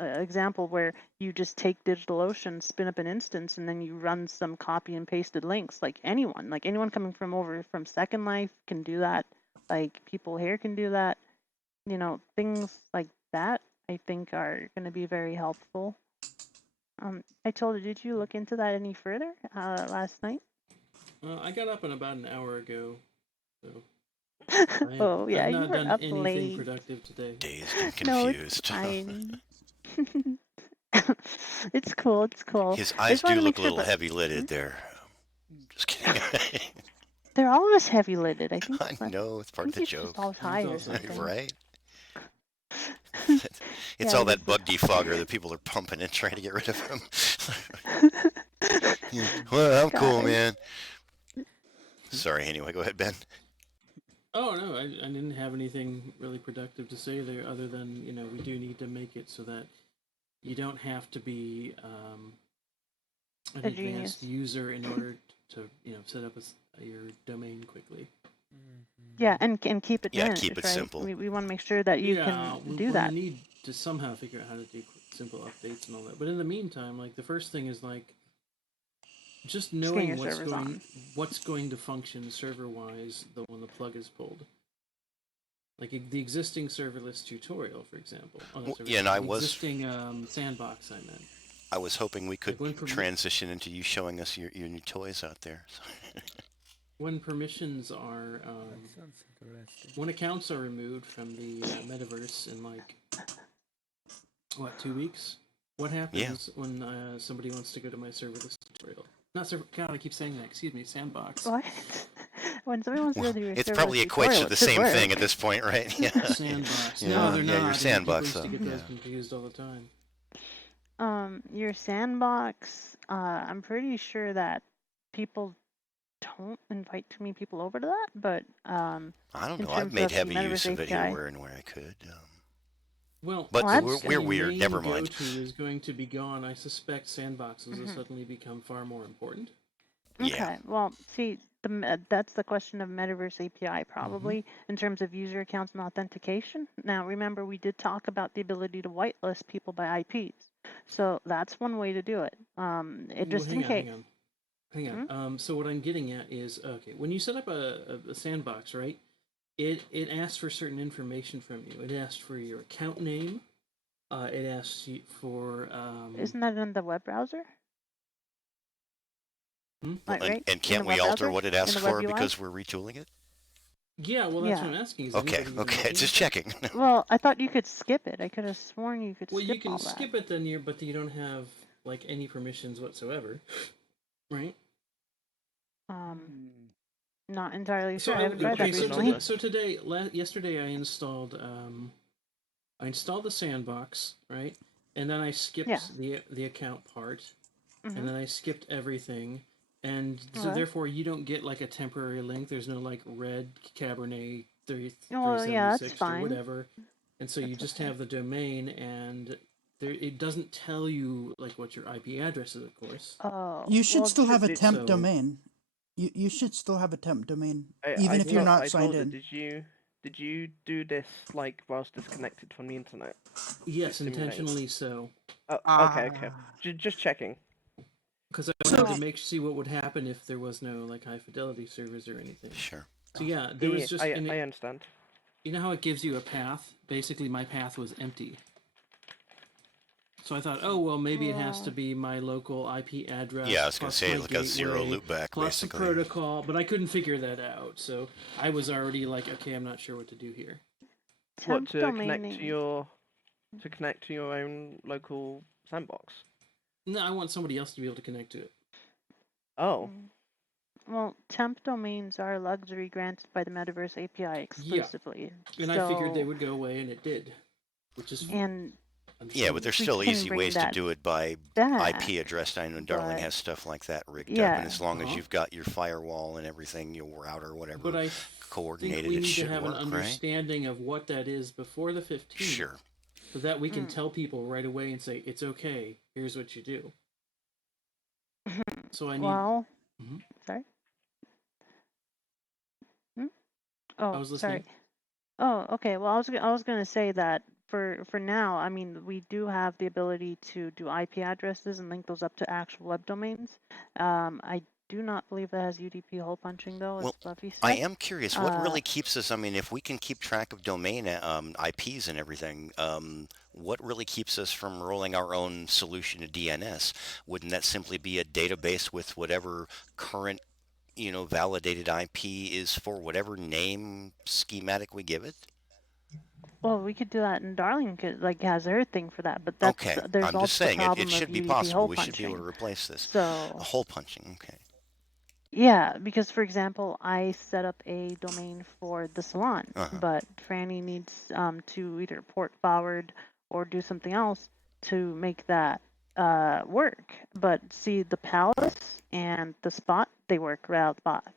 example where you just take DigitalOcean, spin up an instance, and then you run some copy and pasted links. Like anyone coming from Second Life can do that. Like people here can do that. Things like that I think are going to be very helpful. I told her, did you look into that any further last night? I got up in about an hour ago, so Oh yeah, I've you not were done up anything late. productive today. Dazed and No, it's confused. fine. It's cool. It's cool. His I eyes just want do to look make a sure, little but heavy-lidded there. Just kidding. they're always heavy-lidded. I think. I know, it's part of the He's just joke. always high or also something. Right? It's Yeah, all it is that bug defogger that people are pumping and trying to get rid of him. Well, I'm cool, Guys. man. Sorry, anyway, go ahead, Ben. Oh no, I didn't have anything really productive to say there, other than we do need to make it so that you don't have to be an A advanced genius. user in order to set up your domain quickly. Yeah, and keep it Yeah, managed, keep it right? simple. We want to make sure that you can do we'll that. need to somehow figure out how to do simple updates and all that. But in the meantime, like the first thing is like just Just getting knowing your servers on. what's going to function server wise when the plug is pulled. Like the existing serverless tutorial, for example. Yeah, and I the was existing sandbox. I meant. I was hoping we could Like transition into you showing us your new toys out there. When permissions are That sounds interesting. when accounts are removed from the metaverse in like 2 weeks, what happens when somebody wants to go to my serverless tutorial? Not server. God, I keep saying that. Excuse me, sandbox. What? When somebody wants to go to your It's serverless probably tutorial, equates to it the should same work. thing at this point, right? Yeah. Sandbox. Yeah, No, they're yeah, not. your and sandbox, people used to though. get those Yeah. confused all the time. Your sandbox, I'm pretty sure that people don't invite too many people over to that, but I don't in know. I've terms made of the heavy use Metaverse of it here API, where I could. Well, But Well, since we're the weird. main Never mind. go-to is going to be gone, I suspect sandboxes will suddenly become far more important. Yeah. okay. Well, see, that's the question of Metaverse API probably in terms of user accounts and authentication. Now, remember, we did talk about the ability to whitelist people by IPs, so that's one way to do it. Just in case. Hang on. So what I'm getting at is, okay, when you set up a sandbox, right? It asks for certain information from you. It asks for your account name. It asks you for. Isn't that in the web browser? Like, Well, right? and can't we alter what it asks for because we're retooling it? Yeah, well, that's what I'm asking. Is Okay, just checking. Well, I thought you could skip it. I could have sworn you could well, skip you can all that. skip it then, but you don't have like any permissions whatsoever, right? Not entirely sure. So I haven't tried that recently. Yesterday I installed the sandbox, right? And then I skipped the account part, and then I skipped everything, and so therefore you don't get like a temporary link. There's no like red Cabernet 376 or whatever, and so you just have the domain, and it doesn't tell you like what your IP address is, of course. Oh, you should still have a temp domain. You should still have a temp domain, even if you're not signed in. Did you do this like whilst disconnected from the internet? Yes, intentionally so. Oh, okay. Just checking. Because I wanted to see what would happen if there was no like high fidelity servers or anything. Sure. So yeah, there was just. I understand. You know how it gives you a path? Basically, my path was empty. So I thought, oh well, maybe it has to be my local IP address. Yeah, I was gonna say like a zero loopback, plus basically. the protocol, but I couldn't figure that out. So I was already like, okay, I'm not sure what to do here. What to connect to your own local sandbox? No, I want somebody else to be able to connect to it. Oh. Well, temp domains are a luxury granted by the Metaverse API exclusively. Yeah. And I figured they would go away, and it did, which is yeah, but there's still easy ways to do it by IP address. I know Darling has stuff like that rigged up, and as long as you've got your firewall and everything, your router, whatever, coordinated, it should work, right? We need to have an understanding of what that is before the 15th. Sure. So that we can tell people right away and say, it's okay, here's what you do. So I need... Well, sorry? Oh, sorry. Oh, okay. Well, I was going to say that for now, I mean, we do have the ability to do IP addresses and link those up to actual web domains. I do not believe that has UDP hole punching, though, as Fluffy said. I am curious, what really keeps us, I mean, if we can keep track of domain IPs and everything, what really keeps us from rolling our own solution to DNS? Wouldn't that simply be a database with whatever current, validated IP is for whatever name schematic we give it? Well, we could do that, and Darling has her thing for that. But that's there's I'm also just saying the problem it should of be UDP possible. hole We punching. should be able to replace this. So a hole punching, okay. Yeah, because for example, I set up a domain for the salon, but Franny needs to either port forward or do something else to make that work. But see, the palace and the spot, they work right out of the box.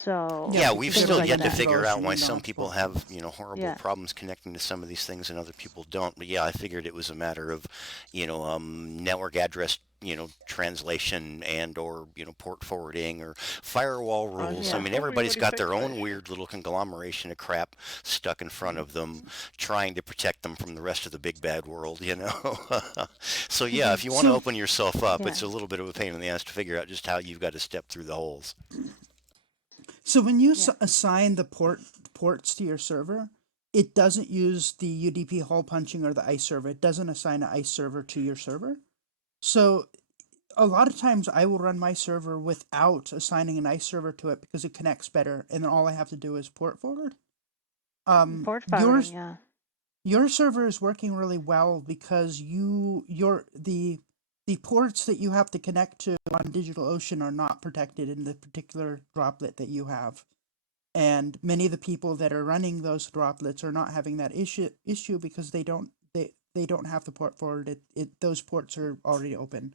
So yeah, we've still yet to figure out why not some people have horrible problems connecting to some of these things and other people don't. But yeah, I figured it was a matter of network address translation and or port forwarding or firewall rules. I Yeah, mean, thought we everybody's already got their fixed that own issue. weird little conglomeration of crap stuck in front of them, trying to protect them from the rest of the big bad world. So yeah, if you want to So open yourself up, Yeah. it's a little bit of a pain in the ass to figure out just how you've got to step through the holes. So when you Yeah. assign the ports to your server, it doesn't use the UDP hole punching or the ICE server. It doesn't assign an ICE server to your server. So a lot of times I will run my server without assigning an ICE server to it because it connects better, and then all I have to do is port forward. Port forwarding, yeah. Your server is working really well because the ports that you have to connect to on DigitalOcean are not protected in the particular droplet that you have. And many of the people that are running those droplets are not having that issue because they don't have the port forward. Those ports are already open.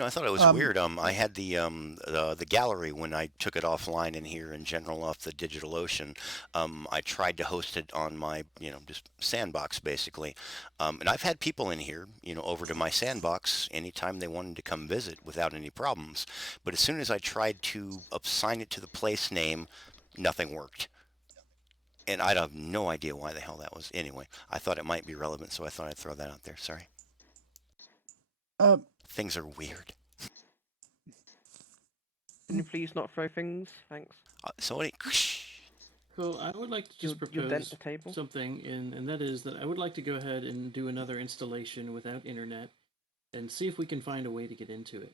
I thought it was weird. I had the gallery when I took it offline in here in general off the DigitalOcean. I tried to host it on my, just sandbox basically. And I've had people in here, over to my sandbox anytime they wanted to come visit without any problems. But as soon as I tried to assign it to the place name, nothing worked. And I have no idea why the hell that was. Anyway, I thought it might be relevant, so I thought I'd throw that out there. Sorry. Things are weird. Can you please not throw things? Thanks. So I would like to just propose something, and that is that I would like to go ahead and do another installation without internet, and see if we can find a way to get into it.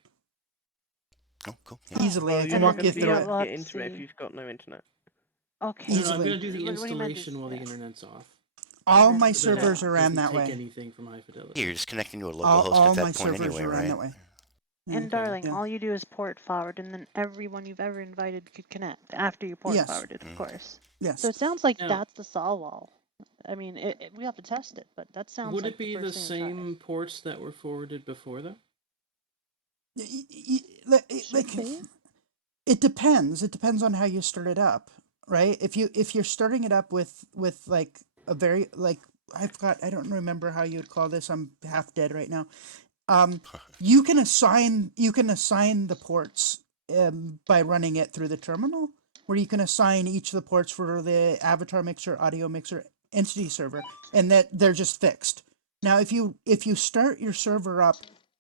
Oh, cool. Yeah. Easily, I you're can not walk going you to be through able it. to get internet if you've got no internet. Okay. No, I'm Easily. going to do the installation while the internet's off. All then my you So that servers it are ran doesn't that take way. anything from high fidelity. You're just connecting to a local host All at my that point servers anyway, are ran right? that way. And Okay. darling, Yeah. all you do is port forward, and then everyone you've ever invited could connect after you port Yes. forwarded, of course. Yes. So it sounds like Now- that's the solve all. I mean, we have to test it, but that sounds Would like it be the the first thing to try. same ports that were forwarded before, though? Should be. It depends. It depends on how you start it up, right? If you're starting it up with like a very like I don't remember how you'd call this. I'm half dead right now. You can assign the ports by running it through the terminal, where you can assign each of the ports for the avatar mixer, audio mixer, entity server, and that they're just fixed. Now, if you start your server up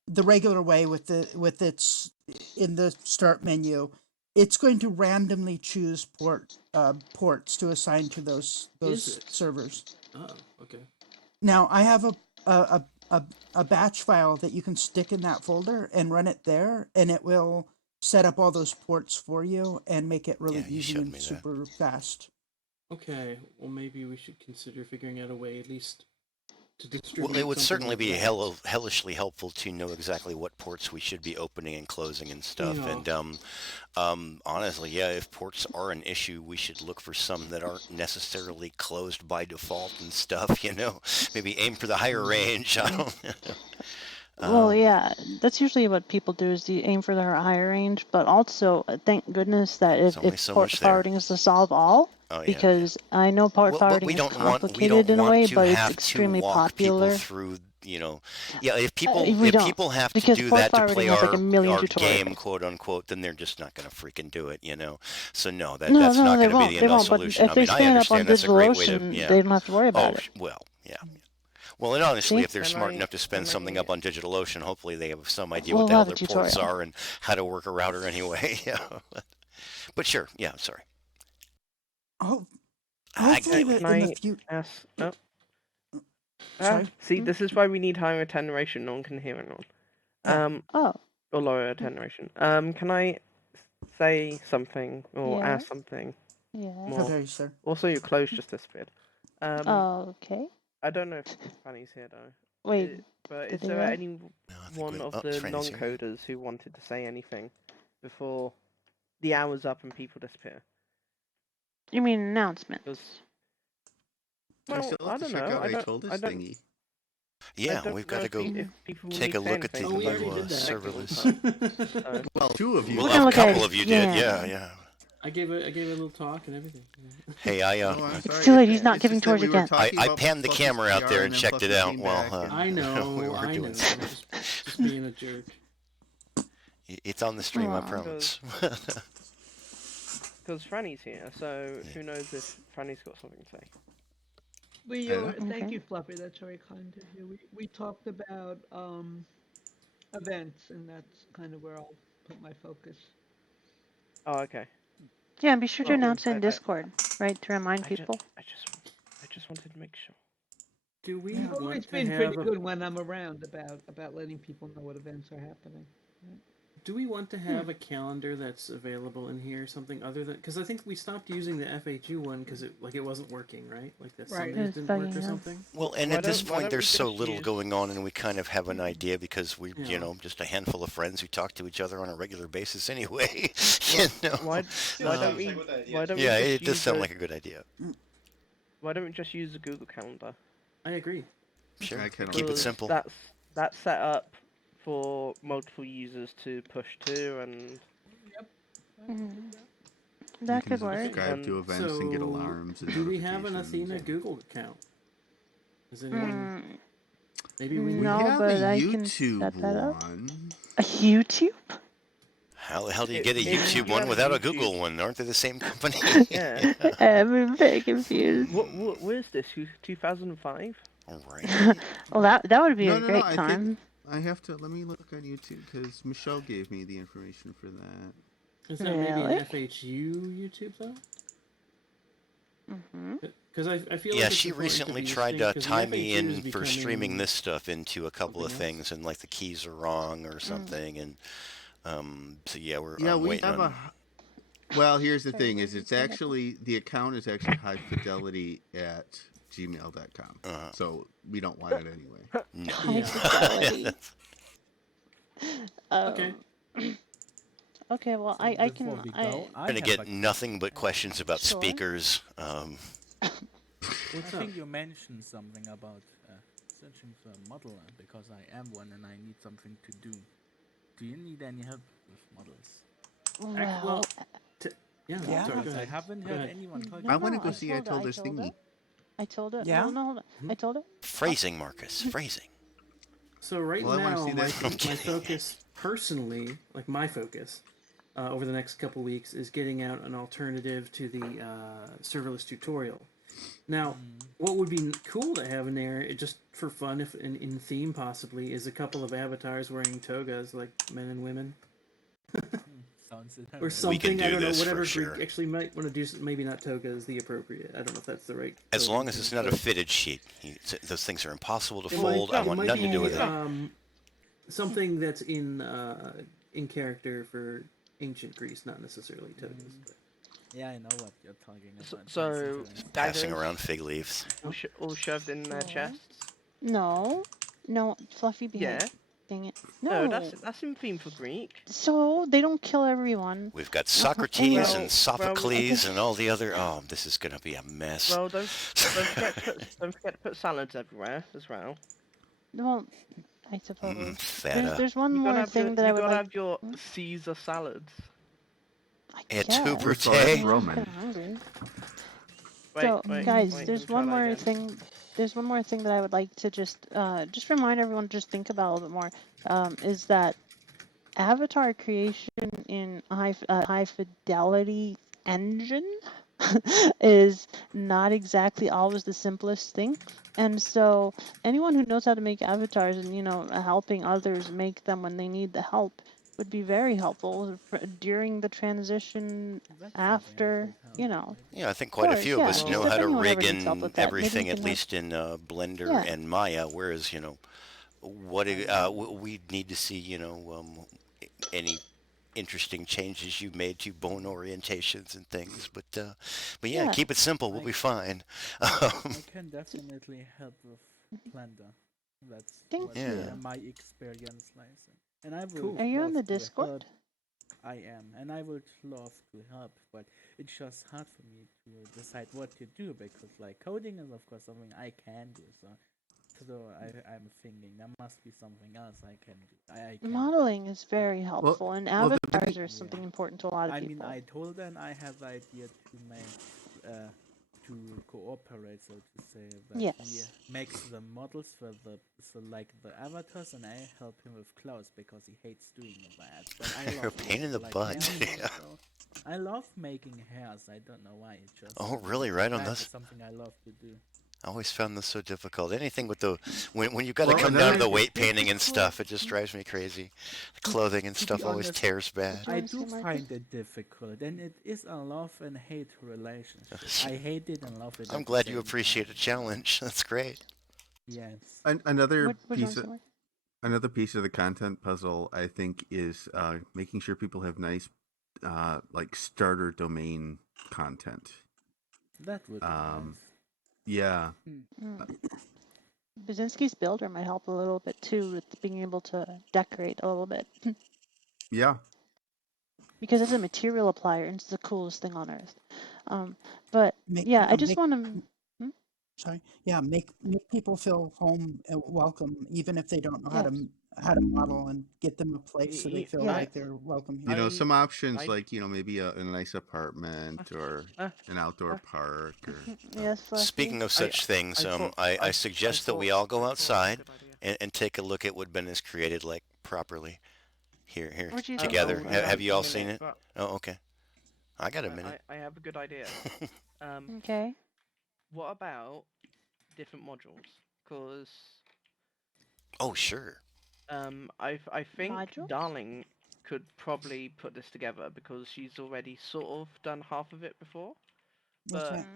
the regular way with its in the start menu, it's going to randomly choose ports to assign to those servers. Oh, okay. Now I have a batch file that you can stick in that folder and run it there, and it will set up all those ports for you and make it really easy and super fast. Okay, well maybe we should consider figuring out a way at least to distribute. Well, it would certainly like be that. hellishly helpful to know exactly what ports we should be opening and closing and stuff. Yeah. And honestly, yeah, if ports are an issue, we should look for some that aren't necessarily closed by default and stuff. Maybe aim for the higher range. I don't know. Well, yeah, that's usually what people do is you aim for the higher range, but also thank goodness that if so port much there. forwarding is to solve all, because I know port forwarding is complicated in a way, but it's extremely popular. People through, yeah, if we don't, people have to because do port that to play forwarding has like a million our game, tutorials. quote unquote, then they're just not going to freaking do it, So no, that's No, not they going to won't. be the They enough won't. But solution. if they I stand up on understand that's a great way to, DigitalOcean, they don't have to worry about it. Well, yeah. Well, and honestly, See? if they're smart enough to spend something up on DigitalOcean, hopefully they have some idea We'll what the hell have a their ports tutorial. are and how to work a router anyway. Yeah. But sure, yeah, sorry. Hopefully in the future. Sorry? See, this is why we need higher attenuation. No one can hear anyone. Or lower attenuation. Can I say something or ask something? Yeah. More? How dare you, sir? Also, your clothes just disappeared. Okay. I don't know if Fanny's here though. Wait. But did is they there run? any one of the non-coders who wanted to say anything before the hour's up and people disappear? You mean announcements? I still have to check out I told this thingy. Yeah, we've got to go take a look at the new serverless. Well, two of you. Well, a couple of you did, yeah. I gave a little talk and everything. Hey, it's too late. He's not giving tours again. I panned the camera out there and checked it out while I know. we were doing Just being a jerk. It's on the stream, I promise. Because Franny's here, so who knows if Franny's got something to say. Thank you, Fluffy. That's very kind of you. We talked about events, and that's kind of where I'll put my focus. Oh, okay. Yeah, and be sure to announce it in Discord, right, to remind people. I just wanted to make sure. Do we You've want always to been have pretty good when I'm around about letting people know what events are happening. Right? Do we want to have a calendar that's available in here, something other than, because I think we stopped using the FHU one because it wasn't working, right? Like that Sundays didn't work or something. Well, and at this point, there's so little going on, and we kind of have an idea because we, just a handful of friends who talk to each other on a regular basis anyway. Why don't we? Yeah, it does sound like a good idea. Why don't we just use the Google Calendar? I agree. Sure, keep it simple. That's set up for multiple users to push to, and that could work. Subscribe to events and get alarms. And do we have an Athena Google account? Is anyone? Maybe we have but a I YouTube can set that up. one. A YouTube? How the hell do you get a YouTube one without a Google one? Aren't they the same company? Yeah. I'm very confused. What is this? 2005? All right. Well, that would be a great time. I have to let me look on YouTube because Michelle gave me the information for that. Is that maybe an FHU YouTube though? Because I feel like she recently tried to tie me in for streaming this stuff into a couple of things, and like the keys are wrong or something, and so I'm we waiting have on... Well, here's the thing: is it's actually the account is actually highfidelity@gmail.com, so we don't want it anyway. No. High fidelity. Okay. Okay, well, So I can. I'm gonna get nothing but questions about speakers. I think you mentioned something about searching for a model because I am one and I need something to do. Do you need any help with models? Well, I haven't heard anyone talking. I want to go see. I told this thingy. I told it. Yeah? No, hold on. I told it. Phrasing, Marcus. Phrasing. So now, my focus personally, like my focus, over the next couple weeks is getting out an alternative to the serverless tutorial. Now, what would be cool to have in there, just for fun, if in theme possibly, is a couple of avatars wearing togas, like men and women. Or something, I don't know, whatever we actually might want to do. Maybe not toga is the appropriate. I don't know if that's the right. As long as it's not a fitted sheet. Those things are impossible to fold. I want nothing to do with it. Something that's in character for ancient Greece, not necessarily togas. But. Yeah, I know what you're talking about. So passing around fig leaves. All shoved in their chests? No, Fluffy behave. Yeah. Dang it. No, that's in theme for Greek. So they don't kill everyone. We've got Socrates and Sophocles and all the other. Oh, this is gonna be a mess. Well, don't forget to put salads everywhere as well. Well, I suppose. There's one more thing that I would like. You gotta have your Caesar salads. Et tu, Brute? Roman. So, guys, there's one more thing. There's one more thing that I would like to just remind everyone to just think about a little bit more. Is that avatar creation in high fidelity engine is not exactly always the simplest thing, and so anyone who knows how to make avatars and helping others make them when they need the help would be very helpful during the transition after, Yeah, I think quite a few of us know how to rig in everything, at least in Blender and Maya, whereas, we need to see, any interesting changes you've made to bone orientations and things, but yeah, keep it simple, we'll be fine. I can definitely help with Blender. That's my experience lies in. And I will Are you on the Discord? I am, and I would love to help, but it's just hard for me to decide what to do because, like, coding is of course something I can do. So I'm thinking there must be something else I can do. Modeling is very helpful, and avatars are something important to a lot of people. I mean, I told them I have the idea to make to cooperate, so to say, that he Yes. makes the models for the avatars, and I help him with clothes because he hates doing that. But I You're a love pain in making the like butt. hairs Yeah. also. I love making hairs. I don't know why. It just Oh, really? Right on that this. is something I love to do. I always found this so difficult. Anything with the when you've got to Well, come down to another the weight This painting is and cool. stuff, it just drives me crazy. The clothing and To be stuff always honest, tears Did bad. you I want to do say, Marcus? find it difficult, and it is a love and hate relationship. I hate it and love it I'm at the glad you same appreciate a time. challenge. That's great. Yes. Another What you want piece to of say, Marcus? another piece of the content puzzle, I think, is making sure people have nice, like starter domain content. That would be nice. Yeah. Basinski's builder might help a little bit too with being able to decorate a little bit. Yeah. Because it's a material applier and it's the coolest thing on earth. But Make yeah, I yeah, just make want to. sorry. Yeah, make people feel home welcome, even if they don't know Yes. how to model, and get them a place so they feel Yeah. like they're welcome You here. know, some options I like maybe a nice apartment or an outdoor park or. Yes, Fluffy. Speaking of such things, I suggest that we all go outside and take a look at what Ben has created, like properly. Here, What'd you think, together. Fluffy? Have you a all seen minute, it? but Oh, okay. I got a minute. I have a good idea. Okay. What about different modules? Because Oh, sure. I think Modules? Darling could probably put this together because she's already sort of done half of it before. What's But that?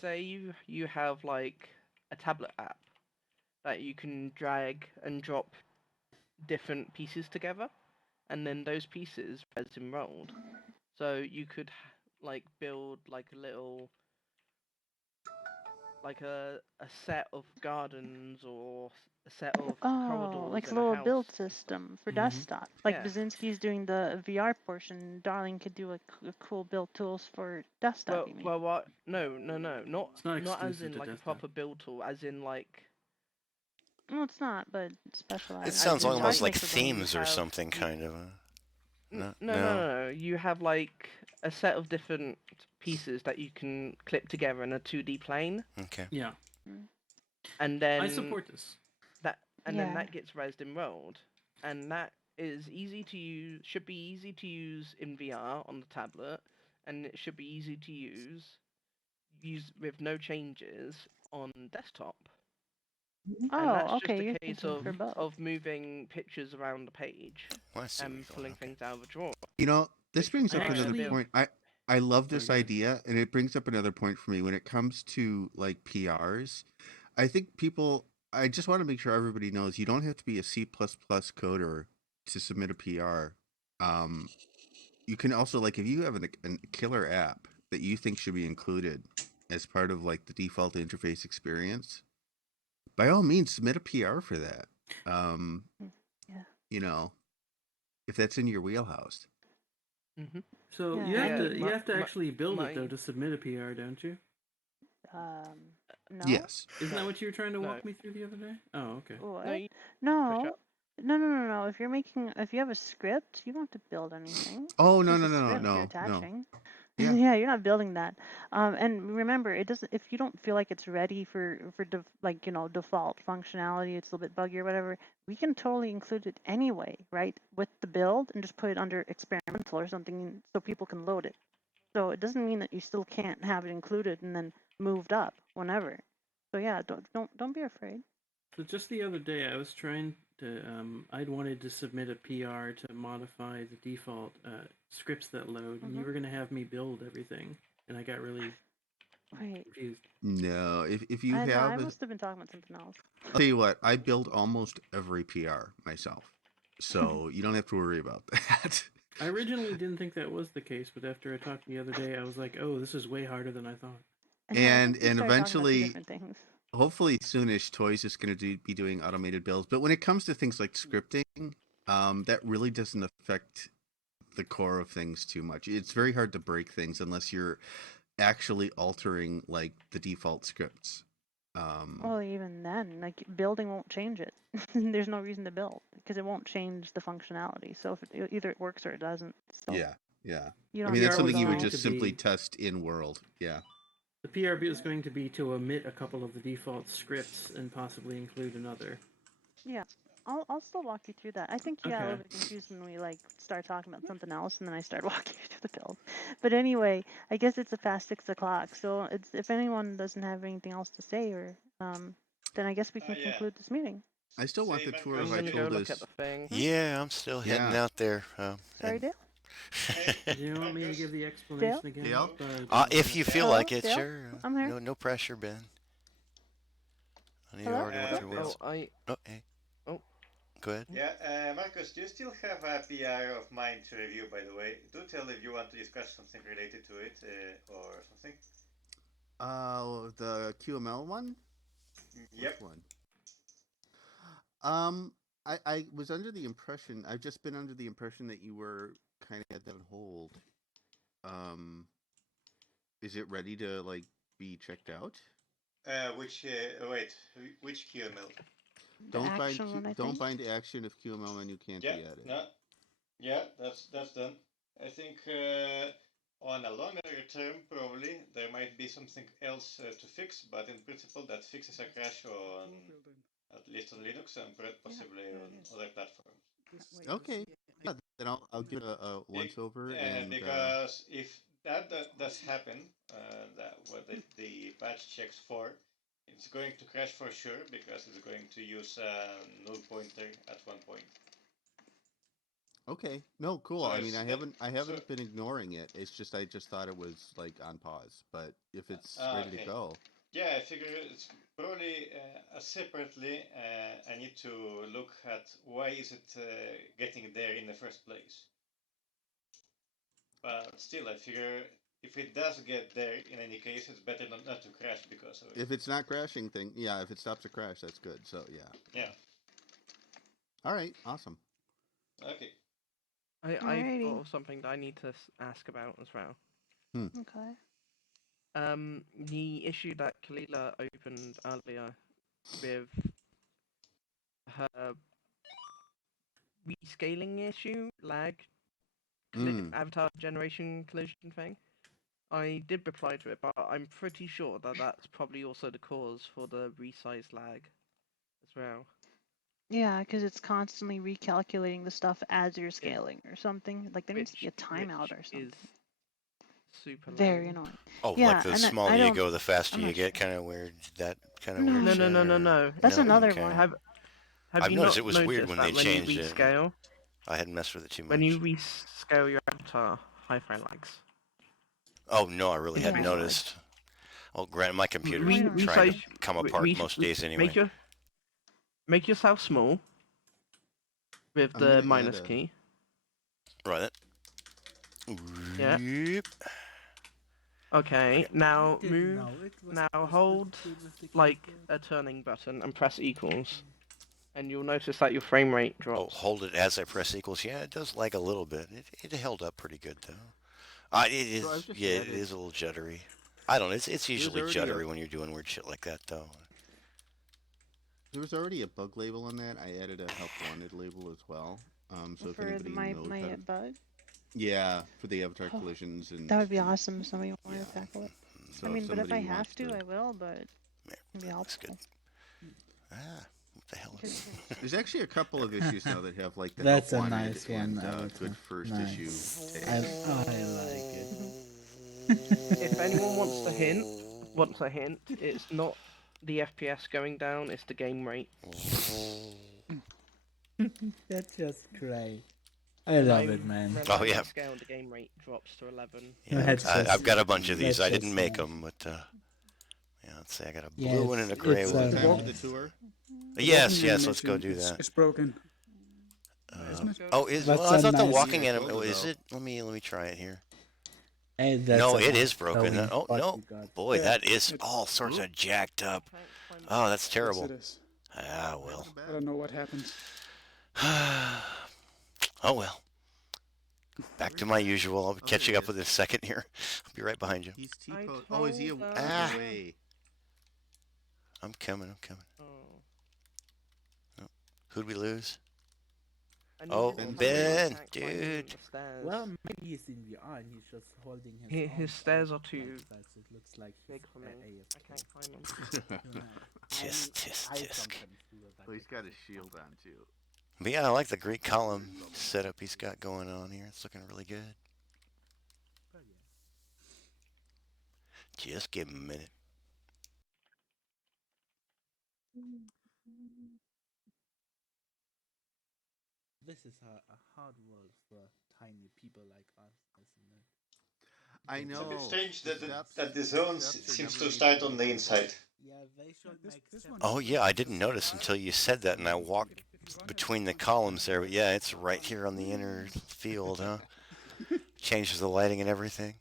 say you have like a tablet app that you can drag and drop different pieces together, and then those pieces resin rolled. So you could like build like a little like a set of gardens or a set of Oh, corridors like a in a little house. build system for desktop. Like Yeah. Basinski's doing the VR portion. Darling could do a cool build tools for desktop. You mean? Well, what? No, not It's not not as exclusive in to like a desktop. proper build tool, as in like. No, it's not, but It specialized. sounds in, almost like makes a bunch. themes or something, kind of. No. You have like a set of different pieces that you can clip together in a 2D plane. Okay. Yeah. And then I support this. Then that gets resed and rolled, and that is easy to use. Should be easy to use in VR on the tablet, and it should be easy to use with no changes on desktop. And that's Oh, just okay. a You're case thinking for both. of moving pictures around the page and pulling things out of a drawer. This brings up another Actually- point. I love this Sorry, go ahead. idea, and it brings up another point for me when it comes to like PRs. I think people. I just want to make sure everybody knows you don't have to be a C++ coder to submit a PR. You can also like if you have a killer app that you think should be included as part of like the default interface experience, by all means submit a PR for that. Yeah. You know, if that's in your wheelhouse. Mm-hmm. So Yeah, you have to actually build it though to submit a PR, don't you? No. Yes. Isn't that what you were trying to walk me through the other day? Oh, okay. What? No. No. If you have a script, you don't have to build anything. Oh It's no just no a no script no you're no. attaching. Yeah. Yeah, you're not building that. And remember, it doesn't. If you don't feel like it's ready for default functionality, it's a little bit buggy or whatever. We can totally include it anyway, right? With the build, and just put it under experimental or something, so people can load it. So it doesn't mean that you still can't have it included and then moved up whenever. So yeah, don't be afraid. So just the other day, I was trying to. I'd wanted to submit a PR to modify the default scripts that load, and you were going to have me build everything, and I got really confused. No, if you I have, must have been talking about something else. I'll tell you what, I build almost every PR myself, so you don't have to worry about that. I originally didn't think that was the case, but after I talked the other day, I was like, "Oh, this is way harder than I thought." And eventually, hopefully soonish, Toys is going to be doing automated builds. But when it comes to things like scripting, that really doesn't affect the core of things too much. It's very hard to break things unless you're actually altering like the default scripts. Well, even then, like building won't change it. There's no reason to build because it won't change the functionality. So if either it works or it doesn't. So yeah. You I don't mean, that's have to something you would build just simply test in world. Yeah. The PRB is going to be to omit a couple of the default scripts and possibly include another. Yeah, I'll still walk you through that. I think you got a little bit confused when we like start talking about something else, and then I started walking you through the build. But anyway, I guess it's past 6 o'clock. So it's if anyone doesn't have anything else to say, or then I guess we can conclude this meeting. I still want the tour I'm of gonna go look Icoldus. at the thing. Yeah, I'm still heading out there. Sorry, Dale? Do you want me to give the explanation again? Dale? If you feel like it, Dale? sure. I'm here. No pressure, Ben. Hello? Hey. Oh. Go ahead. Yeah, Marcus, do you still have a PR of mine to review, by the way? Do tell if you want to discuss something related to it, or something. The QML one? Yep. Which one? I was under the impression, I've just been under the impression that you were kind of at that on hold. Is it ready to, like, be checked out? Which QML? Don't bind action if QML menu can't be added. No. Yeah, that's done. I think on a longer term, probably there might be something else to fix, but in principle, that fixes a crash on at least on Linux and possibly on other platforms. Okay. Yeah, then I'll give it a once over. Because if that does happen, that what the patch checks for, it's going to crash for sure because it's going to use a null pointer at one point. Okay. No, cool. So I mean, I haven't been ignoring it. It's just I just thought it was like on pause. But if it's ready to go. Yeah, I figure it's probably separately. I need to look at why is it getting there in the first place. But still, I figure if it does get there, in any case, it's better not to crash because of it. If it's not crashing, if it stops a crash, that's good. So yeah. Yeah. All right. Awesome. Okay. I thought of something that I need to ask about as well. Okay. The issue that Kalila opened earlier with her rescaling issue, lag, avatar generation collision thing. I did reply to it, but I'm pretty sure that that's probably also the cause for the resize lag as well. Yeah, because it's constantly recalculating the stuff as you're scaling or something. Like there needs to be a timeout or something. Super very annoying. Oh, yeah, like the smaller you go, the faster you get. Kind of weird. That kind of weird. No. That's another one. Have I've you noticed not it was weird when they changed it. Rescale, I hadn't messed with it too much. When you rescale your avatar, hi-fi lags. Oh no, I really hadn't noticed. Oh, granted, my computer's trying to come apart most days anyway. Make yourself small with the minus key. Right. Yeah. Okay, now move. Now hold like a turning button and press equals, and you'll notice that your frame rate drops. Oh, hold it as I press equals. Yeah, it does lag a little bit. It held up pretty good though. It is. So it is a little jittery. I don't know. It's usually jittery when you're doing weird shit like that though. There was already a bug label on that. I added a help wanted label as well. So if anybody knows my bug. Yeah, for the avatar collisions and. That would be awesome if somebody wanted to tackle it. So I mean, but if I have to, I will. But it can be helpful. What the hell is it? There's actually a couple of issues now that have like the That's help a wanted nice and one. good first issue. I like it. If anyone wants a hint, it's not the FPS going down; it's the game rate. That's just great. I love it, man. Oh yeah. Scale the game rate drops to 11. Yeah, I've got a bunch of these. I didn't make them, but yeah, let's say I got a blue one and a gray one. Time for the tour? Yes, let's go do that. It's broken. Well, I thought the walking animal. Is it? Let me try it here. Hey, no, it is broken. Oh no, boy, that is all sorts of jacked up. Oh, that's terrible. Yes, it is. Ah, well. I don't know what happened. Oh well. Back to my usual. I'll be catching up with it in a second here. I'll be right behind you. He's T-posed. Oh, is he away? I'm coming. Oh. Who'd we lose? Oh, Ben, can't climb dude. the stairs. Well, maybe he's in VR and he's just holding his arms His stairs are out too like that. It looks like he's big for me. I AFK. can't climb them. Tisk, tisk, I tisk. sometimes do that. Well, he's got his shield on too. But yeah, I like the Greek column setup he's got going on here. It's looking really good. But yeah. Just give him a minute. This is a hard world for tiny people like us, isn't it? I It's a know. bit strange The that the steps zone are seems never to start easy on to the climb. inside. Yeah, they should make This steps. one Oh is yeah, I didn't just notice until you said that, and I walked if you run between the it, columns there. But yeah, it's right here on the inner field, huh? Changes the lighting and everything.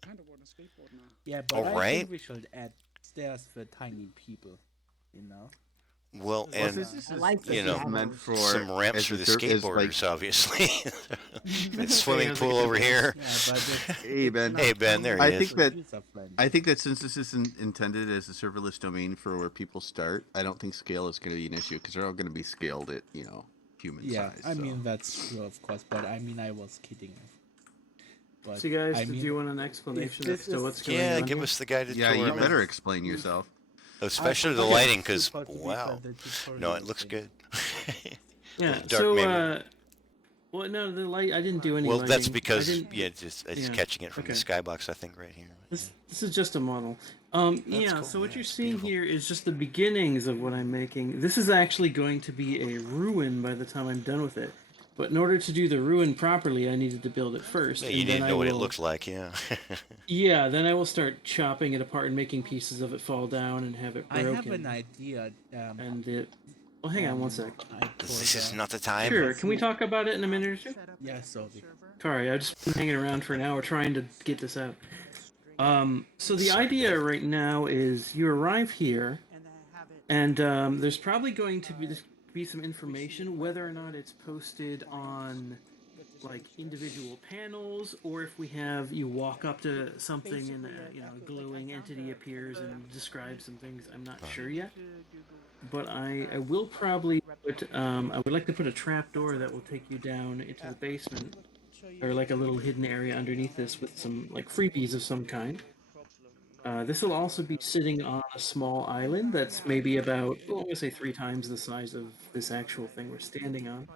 kind of want a skateboard now. Yeah, but All I right. think we should add stairs for tiny people, you know? Well, Well, and this is you know, meant for some ramps as for a the as skateboarders, like. obviously. Swimming Sounds pool like a over good here. Yeah, but it's, Hey Ben. Hey Ben, there he I is. think that user-friendly. I think that since this isn't intended as a serverless domain for where people start, I don't think scale is going to be an issue because they're all going to be scaled at human Yeah, size. I so. mean, that's true, of course, but I mean, I was kidding. But So, guys, I did mean, you want an explanation this as to is- what's going Yeah, on give here? us the guided Yeah, tour, you man. better explain yourself. Especially the okay, lighting, it's because supposed to be wow. for the tutorial No, it looks thing. good. Yeah. Dark So, maybe. well, no, the light. I didn't do any Well, lighting. that's I because didn't. it's Yeah, catching it from the okay. skybox, I think, right here. This is just a model. Yeah. cool, So what yeah, you're it's seeing beautiful. here is just the beginnings of what I'm making. This is actually going to be a ruin by the time I'm done with it. But in order to do the ruin properly, I needed to build it first. Yeah, and you need then to know what it looks like, yeah. Yeah, then I will start chopping it apart and making pieces of it fall down and have it I broken. have an idea. And it. Well, hang on one sec. This is not the time. Sure. Can we talk about it in a minute or two? Yeah, sorry. Sorry, I've just been hanging around for an hour trying to get this out. So the idea right now is you arrive here, and there's probably going to be some information, whether or not it's posted on like individual panels, or if we have you walk up to something and a glowing entity appears and describes some things. I'm not sure yet, but I will probably put I would like to put a trap door that will take you down into the basement, or like a little hidden area underneath this with some like freebies of some kind. This will also be sitting on a small island that's maybe about, I want to say 3 times the size of this actual thing we're standing on.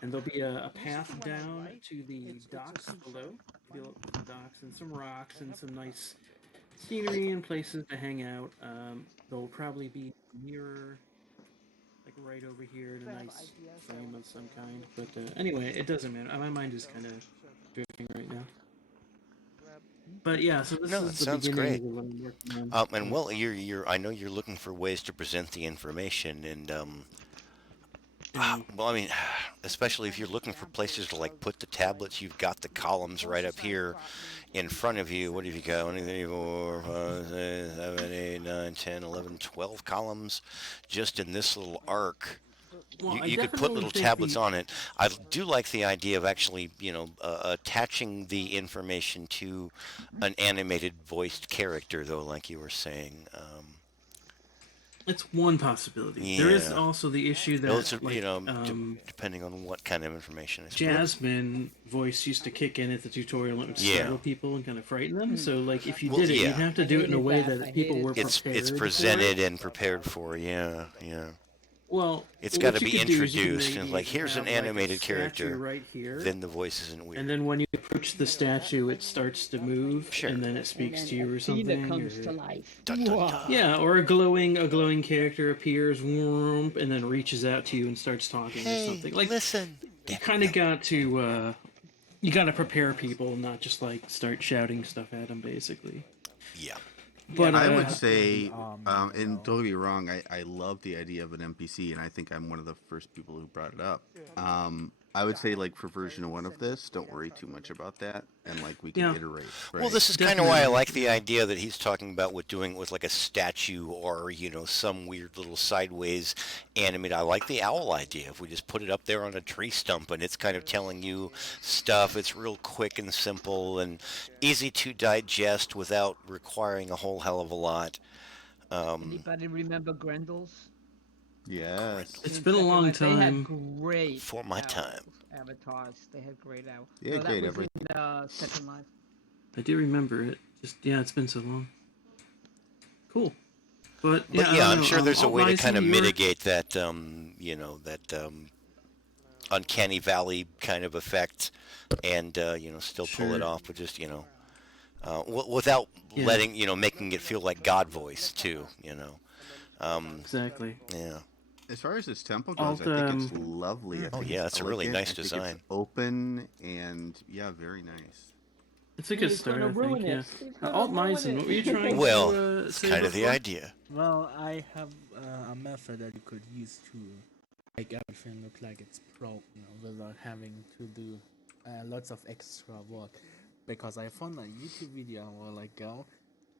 And there'll be a path down to the docks below. Some docks and some rocks and some nice scenery and places to hang out. There'll probably be a mirror, like right over here in a nice frame of some kind. But anyway, it doesn't matter. My mind is kind of drifting right now. But yeah, so this No, is that the sounds beginning great. of what I'm working on. And well, I know you're looking for ways to present the information, and well, I mean, especially if you're looking for places to like put the tablets, you've got the columns right up here in front of you. What have you got? 1, 2, 3, 4, 5, 6, 7, 8, 9, 10, 11, 12 columns just in this little arc. Well, You could put little tablets on it. I do like the idea of actually, attaching the information to an animated voiced character, though, like you were saying. It's one possibility. There is also the issue that, depending on what kind of information. I suppose. Jasmine voice used to kick in at the tutorial and it would startle people and kind of frighten them. So, like, if you did it, you'd have to do it in a way that people were prepared. It's presented and prepared for. Yeah. Well, it's got to be introduced, and like here's an animated character right here. Then the voice isn't weird. And then when you approach the statue, it starts to move, and then it speaks to you or something. Comes to life. Dun, dun, dun. Yeah, or a glowing character appears, and then reaches out to you and starts talking or something. Like, listen. You kind of got to you got to prepare people, not just like start shouting stuff at them, basically. Yeah. But I would say, and don't get me wrong, I love the idea of an NPC, and I think I'm one of the first people who brought it up. I would say, like, for version 1 of this, don't worry too much about that, and, like, we can iterate. Right? Well, this is kind of why I like the idea that he's talking about with doing it with, like, a statue or, some weird little sideways animated. I like the owl idea. If we just put it up there on a tree stump and it's kind of telling you stuff, it's real quick and simple and easy to digest without requiring a whole hell of a lot. Anybody remember Grendel's? Yes. It's been a long They had time. great For my time. avatars. They had great avatars. Yeah, No, that great was everything. in Second Life. I do remember it. Just yeah, it's been so long. Cool. But yeah, But I yeah, don't I'm know. sure there's a Alt way to kind Rising, of you were mitigate that, that uncanny valley kind of effect, and still pull it sure. off with just without Yeah, letting making it feel like God voice too. exactly. Yeah. As far as its tempo goes, Alt I think it's lovely. I Oh think yeah, it's it's a really elegant. nice I think it's design. open, and yeah, very nice. it's a good He's start, gonna I think. ruin Yeah. it. He's gonna Alt ruin Meissen, it. what were you trying Well, to it's say kind of the before? idea. Well, I have a method that you could use to make everything look like it's pro, without having to do lots of extra work. Because I found a YouTube video a while ago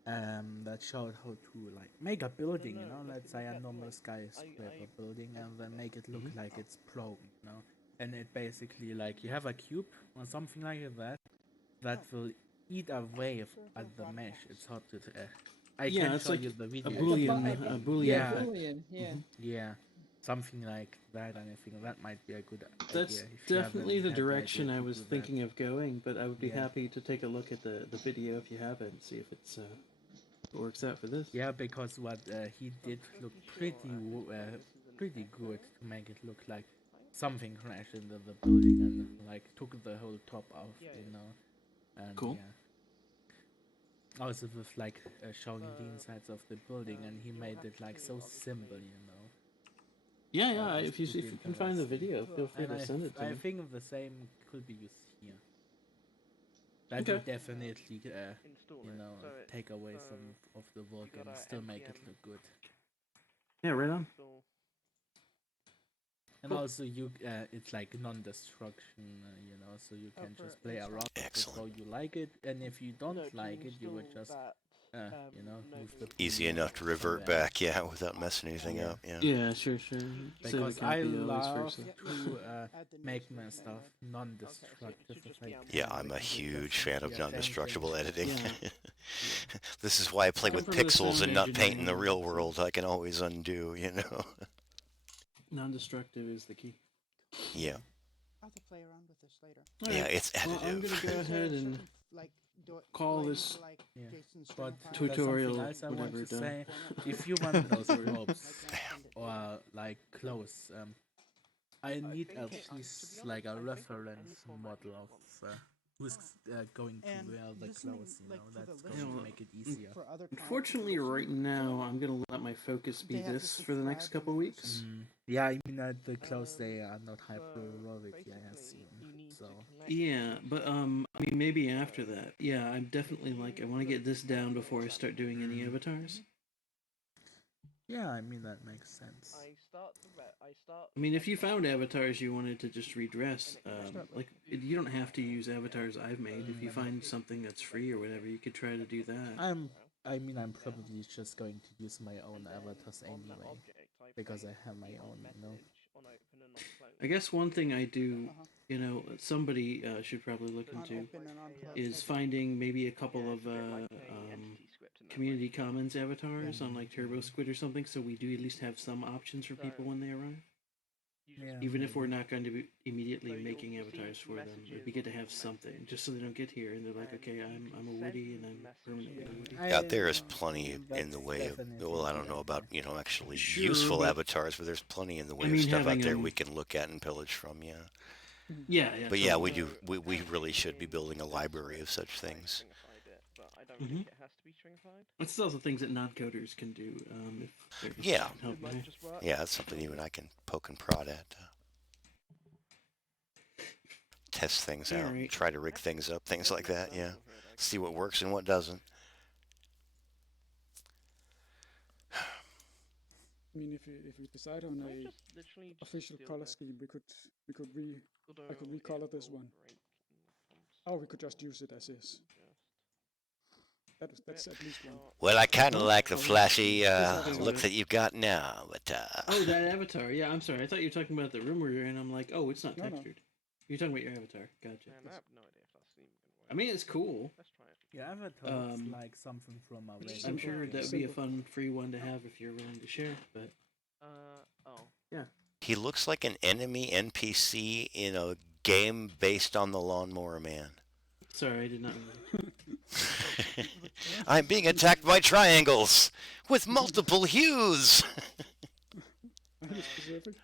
that showed how to like make a building, let's say a normal skyscraper building, and then make it look like it's pro, and it basically like you have a cube or something like that will eat away at the mesh. It's hard to I Yeah, can it's show like you the a video. Boolean Yeah, effect. Boolean. Yeah. yeah, something like that, and I think that might be a good idea That's if you definitely haven't the had the idea direction I to was do that. thinking of going, but I would be Yeah. happy to take a look at the video if you have it and see if it works out for this. Yeah, because what he did look pretty good to make it look like something crashed into the building and like took the whole top off, and Cool. yeah. Also with like showing the insides of the building, and he made it like so simple. Yeah, yeah. It's If you pretty can find the interesting. video, feel free And to send it to I me. think the same could be used here. That Okay. would definitely, take away some of the work and still make it look good. Yeah, right on. And Cool. also, it's like non-destruction, so you can just play around with it Excellent. how you like it, and if you don't like it, you would just, move the Easy PNG enough to revert somewhere else. back, yeah, without messing anything Yeah. up. Yeah. Yeah, sure. Save a Because I copy always love versa. to make my stuff non-destructive. If I Yeah, can, I'm a because it huge doesn't fan of affect non-destructible anything. editing. Yeah. This is why I play Come with from the pixels sound and not paint in engineering the real world, so world. I can always undo, non-destructive is the key. Yeah. I'll have to play around with this later. All Yeah, right. it's Well, I'm gonna additive. go ahead and call this Yeah. Jason's But tutorial, there's something else I want whatever, to done. say. If you want those ropes or like clothes, I need at least like a reference model of who's going to wear the clothes. That's going to make it easier. Unfortunately, right now, I'm gonna let my focus be this for the next couple weeks. Yeah, I mean the clothes they are not high priority, I assume. So Yeah, but I mean, maybe after that. Yeah, I'm definitely like I want to get this down before I start doing any avatars. yeah, I mean that makes sense. I mean, if you found avatars you wanted to just redress, you don't have to use avatars I've made. If you find something that's free or whatever, you could try to do that. I'm probably just going to use my own avatars anyway, because I have my own, I guess one thing I do, somebody should probably look into is finding maybe a couple of community commons avatars on like Turbo Squid or something, so we do at least have some options for people when they arrive. Yeah, Even if we're not going to be immediately making avatars for them, it'd be good to have something, just so they don't get here and they're like, okay, I'm a Woody and I'm permanently a Woody. Yeah, there is plenty in the way of, well, I don't know about, actually Sure, useful but- avatars, but there's plenty in the way I of mean, stuff out having there them- we can look at and pillage from, yeah. Yeah. But yeah, totally. we really should be building a library of such things. Mhm. That's also things that non-coders can do if they're just Yeah. helping out. Yeah, that's something even I can poke and prod at. Test things out, Alright. try to rig things up, things like that, yeah. See what works and what doesn't. I mean, if we decide on a official color scheme, I could recolor this one. Or we could just use it as is. That's at least one. Well, I kind of Well, like the flashy something look with that you've got now, but Oh, that avatar. Yeah, I'm sorry. I thought you were talking about the room we're in. I'm like, oh, it's not No, no. textured. You're talking about your avatar. Gotcha. Man, I have no idea if that's even gonna work. I mean, it's cool. Let's try it. Yeah, avatar looks Um, like something from a I'm regular sure game. that would be a fun free one to have if you're willing to share. But Oh. He looks like an enemy NPC in a game based on the Lawnmower Man. Sorry, I did not mean I'm being attacked by triangles with multiple hues. Are you specific?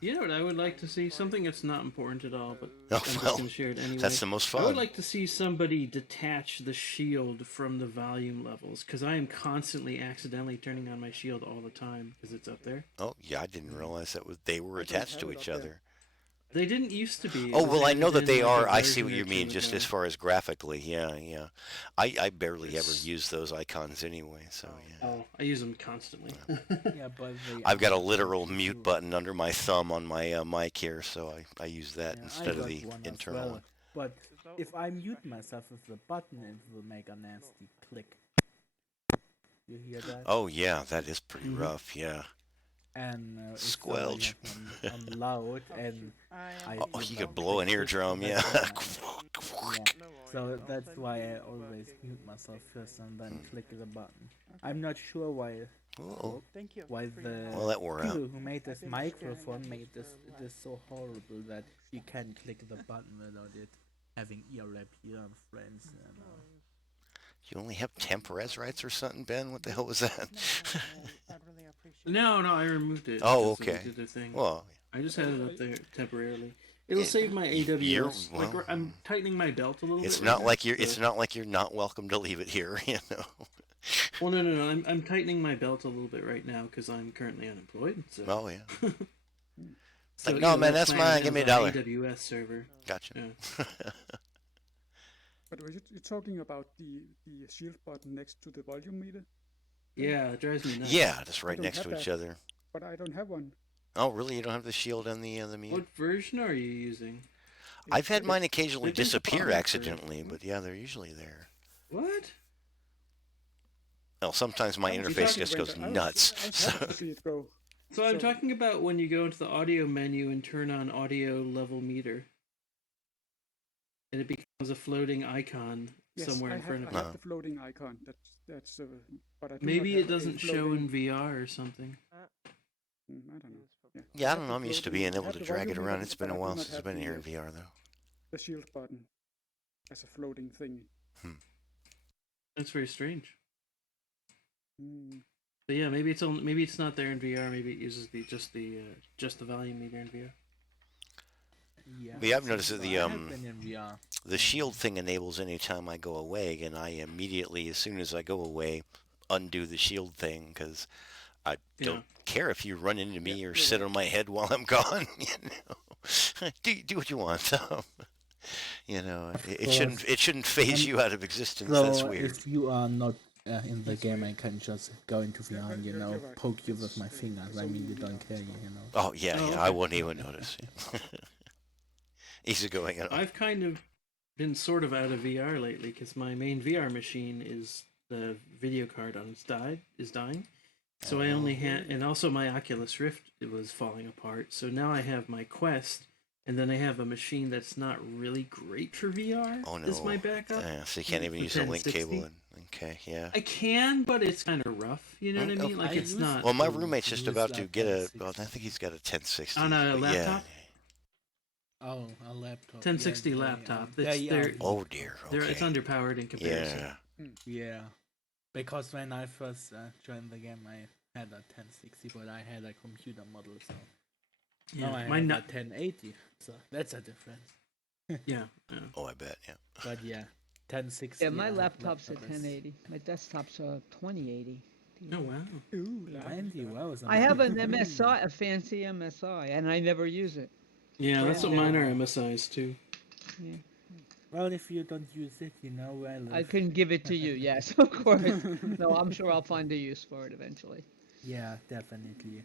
You know what I would like to see? Something that's not important at all, but Oh, I'm just well, going to share it anyway. that's the most fun. I would like to see somebody detach the shield from the volume levels, because I am constantly accidentally turning on my shield all the time because it's up there. Oh, yeah, I didn't realize they were attached to each other. They didn't used to be. Oh, well, I know that they are. I see version what or you mean, two just ago. as far as graphically. Yeah, yeah. I barely ever use those icons anyway, so yeah. Oh, I use them constantly. Yeah, but I've got a literal mute button under my thumb on my mic here, so I use that instead of the internal one. But if I mute myself with the button, it will make a nasty click. You hear that? Oh, yeah, that is pretty rough, yeah. And squelch. On loud, and you could blow an eardrum, yeah. So that's why I always mute myself first and then click the button. I'm not sure why. Thank you. Why the people who made this microphone made this so horrible that you can't click the button without it having ear rap here and friends. You only have temp res rights or something, Ben? What the hell was that? No, I removed it. Oh, okay. Did their thing. Well, I just had it up there temporarily. It'll save my AWS. I'm tightening my belt a little bit. It's not like you're not welcome to leave it here, you know. Well, no. I'm tightening my belt a little bit right now because I'm currently unemployed. So. Oh yeah. So, no, man, that's mine. Give me $1. AWS server. Gotcha. Yeah. But you're talking about the shield button next to the volume meter? Yeah, it drives me nuts. Yeah, just right next to each other. But I don't have one. Oh, really? You don't have the shield and the mute? What version are you using? I've had mine occasionally disappear accidentally, but yeah, they're usually there. What? Well, sometimes my interface just goes nuts. So I'm talking about when you go into the audio menu and turn on audio level meter. And it becomes a floating icon somewhere in front of you. I have the floating icon. That's but I maybe it doesn't show in VR or something. I don't know. Yeah, I don't know. I'm used to being able to drag it around. It's been a while since I've been here in VR, though. The shield button as a floating thing. That's very strange. But yeah, maybe it's not there in VR. Maybe it uses just the volume meter in VR. Yeah, I've noticed that the shield thing enables anytime I go away, and I immediately, as soon as I go away, undo the shield thing because I don't care if you run into me or sit on my head while I'm gone. You know, do what you want. You know, it shouldn't phase you out of existence. So that's weird. If you are not in the game, I can just go into VR and poke you with my fingers. I mean, you don't care, Oh yeah, I won't even notice. Easy going. I've kind of been sort of out of VR lately because my main VR machine is the video card on is dying. So I only had, and also my Oculus Rift was falling apart. So now I have my Quest, and then I have a machine that's not really great for VR. Oh no! Is my backup? Yeah, so you can't even use a link cable. Okay, yeah. I can, but it's kind of rough. You know what I mean? Like it's not. Well, my roommate's just about to get a. Well, I think he's got a 1060. On a laptop. Yeah. Oh, a laptop. 1060 laptop. Oh dear. Okay. It's underpowered in comparison. Yeah. Because when I first joined the game, I had a 1060, but I had a computer model, so now I have a 1080. So that's a difference. Yeah. Oh, I bet. Yeah. But yeah, 1060. Yeah, my laptop's a 1080. My desktop's a 2080. Oh wow. Ooh, 90. Wow. I have an MSI, a fancy MSI, and I never use it. Yeah, that's what mine are MSIs too. Yeah. Well, if you don't use it, you know where I live. I can give it to you, yes, of course. No, I'm sure I'll find a use for it eventually. Yeah, definitely.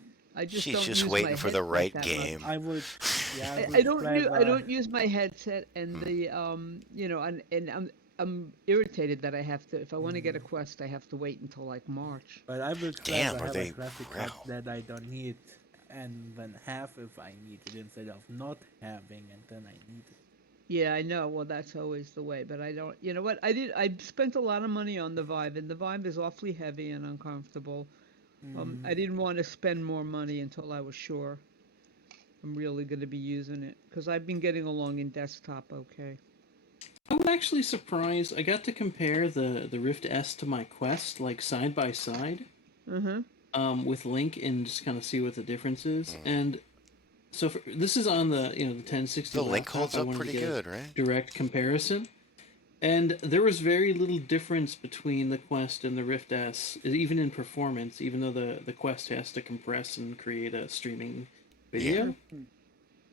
She's just waiting for the right game. I would. Yeah, I don't use my headset, and the and I'm irritated that I have to. If I want to get a Quest, I have to wait until like March. But I would have a graphic card that I don't need, and then have if I need it instead of not having, and then I need it. Yeah, I know. Well, that's always the way, but I don't. You know what? I spent a lot of money on the Vive, and the Vive is awfully heavy and uncomfortable. I didn't want to spend more money until I was sure I'm really going to be using it, because I've been getting along in desktop okay. I was actually surprised. I got to compare the Rift S to my Quest, like side by side, with Link, and just kind of see what the difference is. And so this is on the the 1060 The Link laptop. holds I up wanted pretty to get good, a right? direct comparison. And there was very little difference between the Quest and the Rift S, even in performance, even though the Quest has to compress and create a streaming video. Yeah.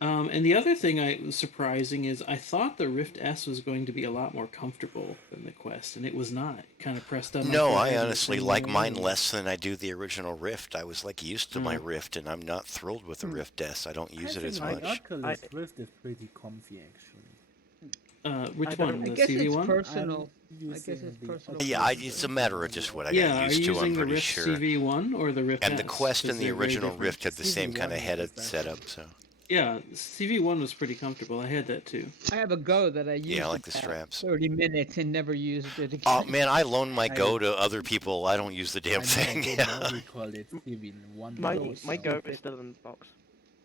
And the other thing I was surprising is I thought the Rift S was going to be a lot more comfortable than the Quest, and it was not. It kind of pressed on my No, forehead I in the honestly same like way. mine less than I do the original Rift. I was like used to my Rift, and I'm not thrilled with the Rift S. I don't use it as my much. Oculus Rift is pretty comfy actually. Which one? I The guess it's CV1? personal. I guess it's personal. Yeah, it's a matter of just what I got Yeah, are used you to. using I'm the pretty Rift sure. CV1 or the Rift And S? the Quest and the they're very original different. Rift had the same kind of CV1 headed is setup. So Yeah, CV1 was pretty comfortable. I had that too. I have a Go that I used yeah, I like the about straps. 30 minutes and never used it again. Oh man, I loan my Go to other people. I don't use the damn thing. We call it CV1. My Go is still in the box.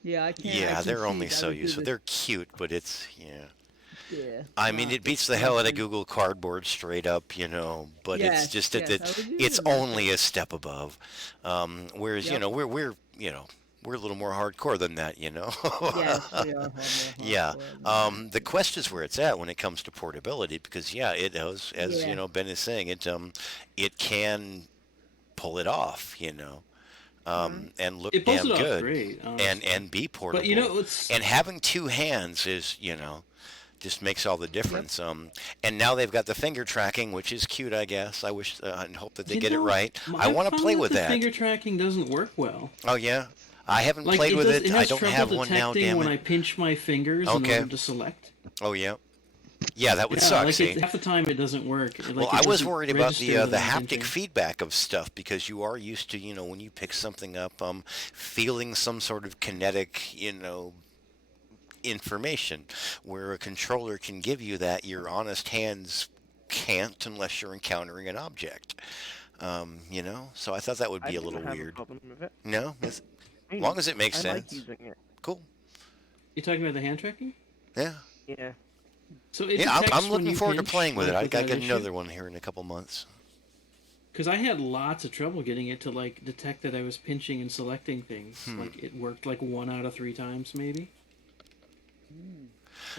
Yeah, I can't. Yeah, I can they're see only that so would do useful. the- They're cute, but it's Yeah. I mean, it beats the hell out of Google Cardboard straight up, but it's Yes, just that yes, I was it's using that. only a step above. Whereas Yep. we're we're a little more hardcore than that. Yes, we are. Yeah. The Quest is where it's at when it comes to portability because it has, as Yeah. Ben is saying, it can pull it off, and look It pulls damn it off good, great, and be portable. But it's and having two hands is just makes all the difference. And now they've got the finger tracking, which is cute, I guess. I wish and hope that they get it right. I want to play with that. Finger tracking doesn't work well. Oh yeah, I haven't played with it. I don't have one now. Damn when it. I pinch my fingers in order to select. Oh yeah. Yeah, that would suck. See? Half the time it doesn't work. I was worried about the haptic feedback of stuff because you are used to when you pick something up, feeling some sort of kinetic information, where a controller can give you that your honest hands can't unless you're encountering an object. So I thought that would be a little weird. Problem with it. No, as long as it makes sense. I like using it. Cool. You talking about the hand tracking? Yeah. Yeah. So I'm looking forward to playing with it. I gotta get issue. another one here in a couple months. Because I had lots of trouble getting it to detect that I was pinching and selecting things. It worked 1 out of 3 times maybe.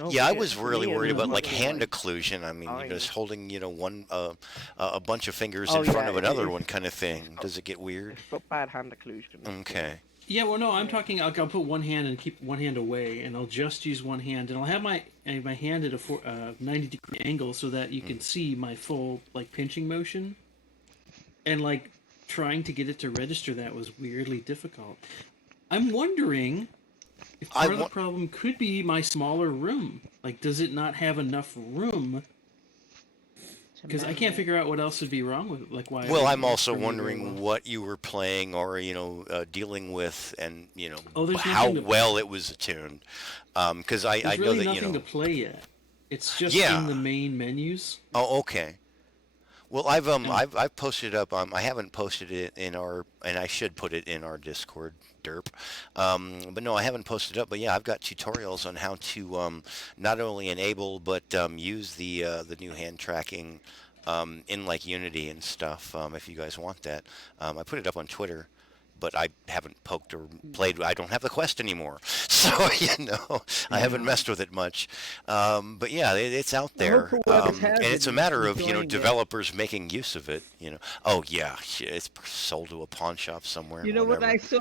Yeah, I was really worried about hand occlusion. I mean, just holding one a bunch of fingers in front of another one kind of thing. Does it get weird? It's got bad hand occlusion. Okay. Yeah, well, no, I'm talking. I'll put one hand and keep one hand away, and I'll just use one hand, and I'll have my hand at a 90-degree angle so that you can see my full pinching motion, and trying to get it to register that was weirdly difficult. I'm wondering if part of the problem could be my smaller room. Does it not have enough room? Because I can't figure out what else would be wrong with it. Why? Well, I'm also wondering what you were playing or dealing with, and how well it was attuned. Because I know really that nothing to play yet. It's just in the main menus. Oh, okay. Well, I've posted up. I haven't posted it in our, and I should put it in our Discord, derp. But no, I haven't posted up. But yeah, I've got tutorials on how to not only enable but use the new hand tracking in Unity and stuff. If you guys want that, I put it up on Twitter. But I haven't poked or played. I don't have the Quest anymore, so I haven't messed with it much. But yeah, it's out there, and it's a matter of developers making use of it. Oh yeah, it's sold to a pawn shop somewhere. What I saw?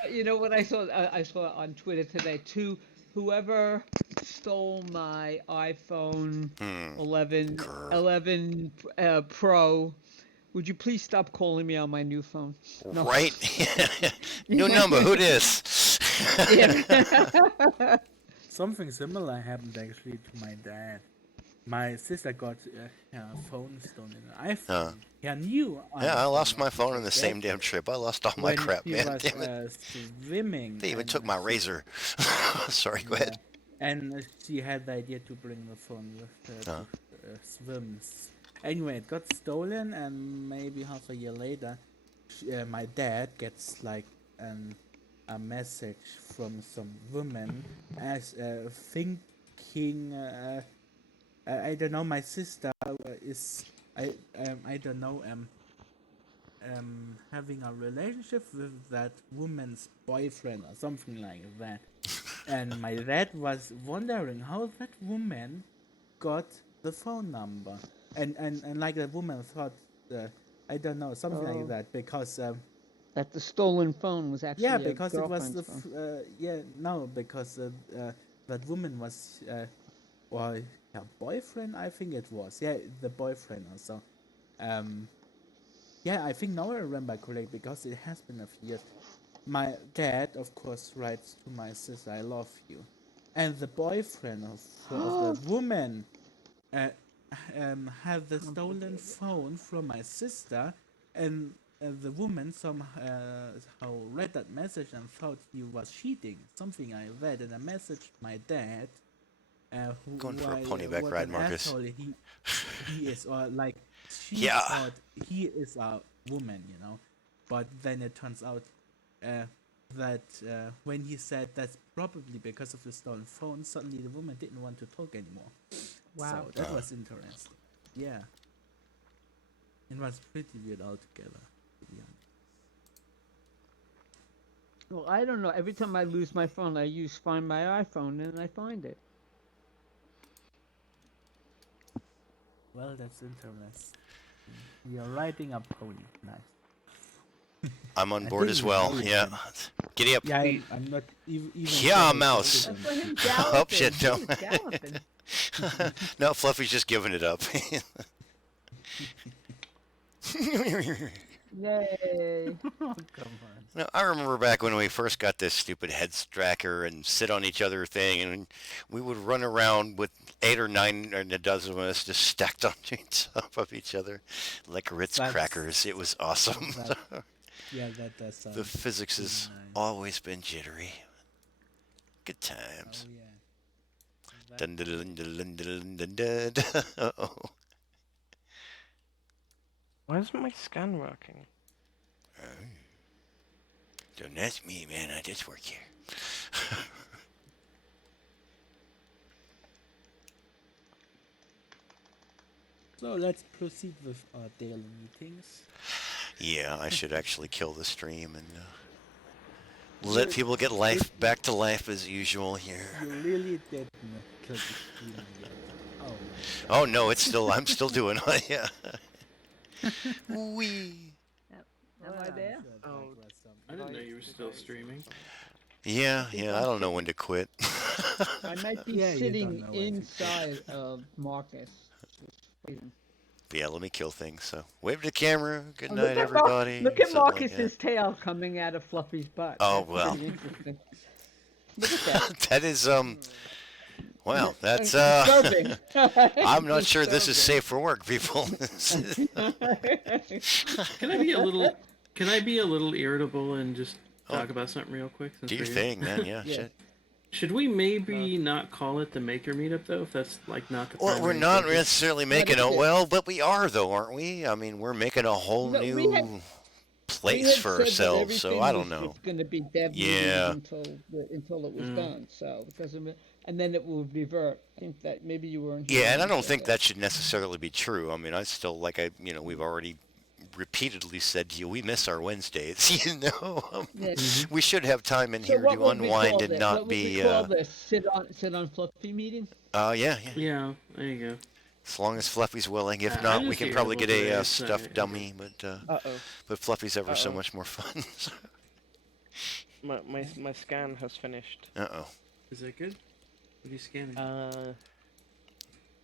I saw on Twitter today too. Whoever stole my iPhone 11 Pro. Would you please stop calling me on my new phone? No. Right? New number, who this? Something similar happened actually to my dad. My sister got her phone stolen. I knew. I lost my phone on the same damn trip. I lost all my crap, man. Damn it. Swimming. They even took my razor. Sorry, go ahead. And she had the idea to bring the phone with her to swim. Anyway, it got stolen, and maybe half a year later, my dad gets like a message from some woman as thinking I don't know, my sister is I don't know having a relationship with that woman's boyfriend or something like that. And my dad was wondering how that woman got the phone number. And like the woman thought, I don't know, something like that, because that the stolen phone was actually yeah, a because it was girlfriend's the phone. because that woman was or her boyfriend, I think it was, yeah, the boyfriend also. Um, yeah, I think now I remember correctly because it has been a few years. My dad, of course, writes to my sister, "I love you," and the boyfriend of the woman uh, had the stolen phone from my sister, and the woman somehow read that message and thought he was cheating, something like that, and I messaged my dad, Going for a ponyback what ride, an Marcus. asshole he is, or like she Yeah. thought he is a woman, but then it turns out that when he said that's probably because of the stolen phone, suddenly the woman didn't want to talk anymore. Wow. So that was interesting. Yeah. It was pretty weird altogether, to be honest. Well, I don't know. Every time I lose my phone, I use Find My iPhone, and I find it. Well, that's interesting. You're riding a pony. Nice. I'm on I board didn't as even well. notice Yeah. him. Giddy up. Yeah, I'm not even Yeah, close mouse. to I him. saw him Oh, galloping. shit, He no. was galloping. No, Fluffy's just giving it up. Yay. Oh, come on. No, I remember back when we first got this stupid head stracker and sit on each other thing, and we would run around with 8 or 9 or a dozen of us just stacked on top of each other like Ritz crackers. It was awesome. Yeah, that does sound The physics pretty has nice. always been jittery. Good Oh, times. yeah. Dun dun dun dun dun dun dun. Uh-oh. Why isn't my scan working? Don't ask me, man. I just work here. So let's proceed with our daily meetings. Yeah, I should actually kill the stream and let people get life back to life as usual here. You really didn't kill the stream yet. Oh my god. Oh no, I'm still doing it. Yeah. Wee. Am I there? Oh, I didn't know you were still streaming. Yeah, I don't know when to quit. I might be sitting inside of Marcus. Yeah, let me kill things. So, wave to the camera. Good Look night, at everybody. Look at Something like Marcus's tail coming out of Fluffy's butt. Oh, That's well. pretty interesting. Look at that. That is Wow, that's Disturbing. I'm not sure this is safe for work, people. Can I be a little irritable and just talk about something real quick? Do your thing, man. Yeah, shit. Should we maybe not call it the Maker Meetup though? If that's like not the. Well, we're not necessarily making a but we are though, aren't we? I mean, we're making a whole new place for ourselves. So I don't know. It's going to be dev meetings until it was done. So because and then it will revert. I think that maybe you weren't. Yeah, and I don't think that should necessarily be true. I mean, I still we've already repeatedly said to you, we miss our Wednesdays. We should have time in here to unwind and not be. What would we call this? Sit on Fluffy meeting. Yeah. Yeah, there you go. As long as Fluffy's willing. If not, we can probably get a stuffed dummy. But Fluffy's ever so much more fun. my scan has finished. Is that good? What are you scanning?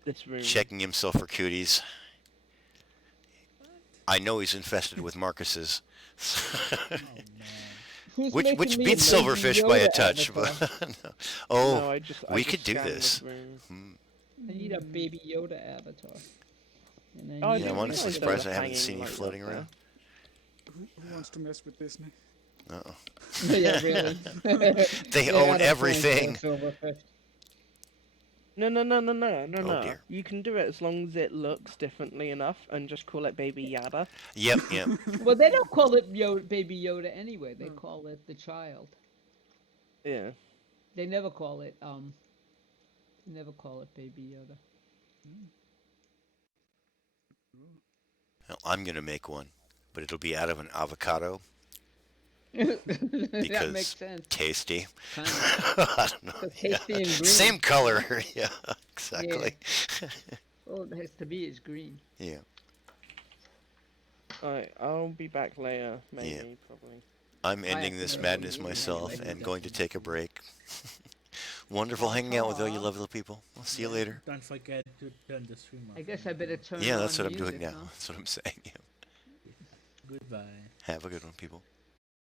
This room. Checking himself for cooties. I know he's infested with Marcus's. Which beats Silverfish by a touch, but no, we could do this. I need a Baby Yoda avatar. I'm honestly surprised I haven't seen you floating around. Who wants to mess with Disney? Yeah, really. They own everything. No. dear. You can do it as long as it looks differently enough and just call it Baby Yoda. Yep. Well, they don't call it Baby Yoda anyway. They call it the child. Yeah. They never call it Baby Yoda. Well, I'm gonna make one, but it'll be out of an avocado That makes because sense. tasty. Kind of. I don't know. Because tasty and green. Same color. Yeah, exactly. All it has to be is green. Yeah. Alright, I'll be back later, maybe, probably. I'm ending this madness myself and going to take a break. Wonderful hanging out with all you lovely people. I'll see you later. Don't forget to turn the stream off. I guess I better turn Yeah, on that's what I'm music, doing now. huh? That's what I'm saying. Goodbye. Have a good one, people.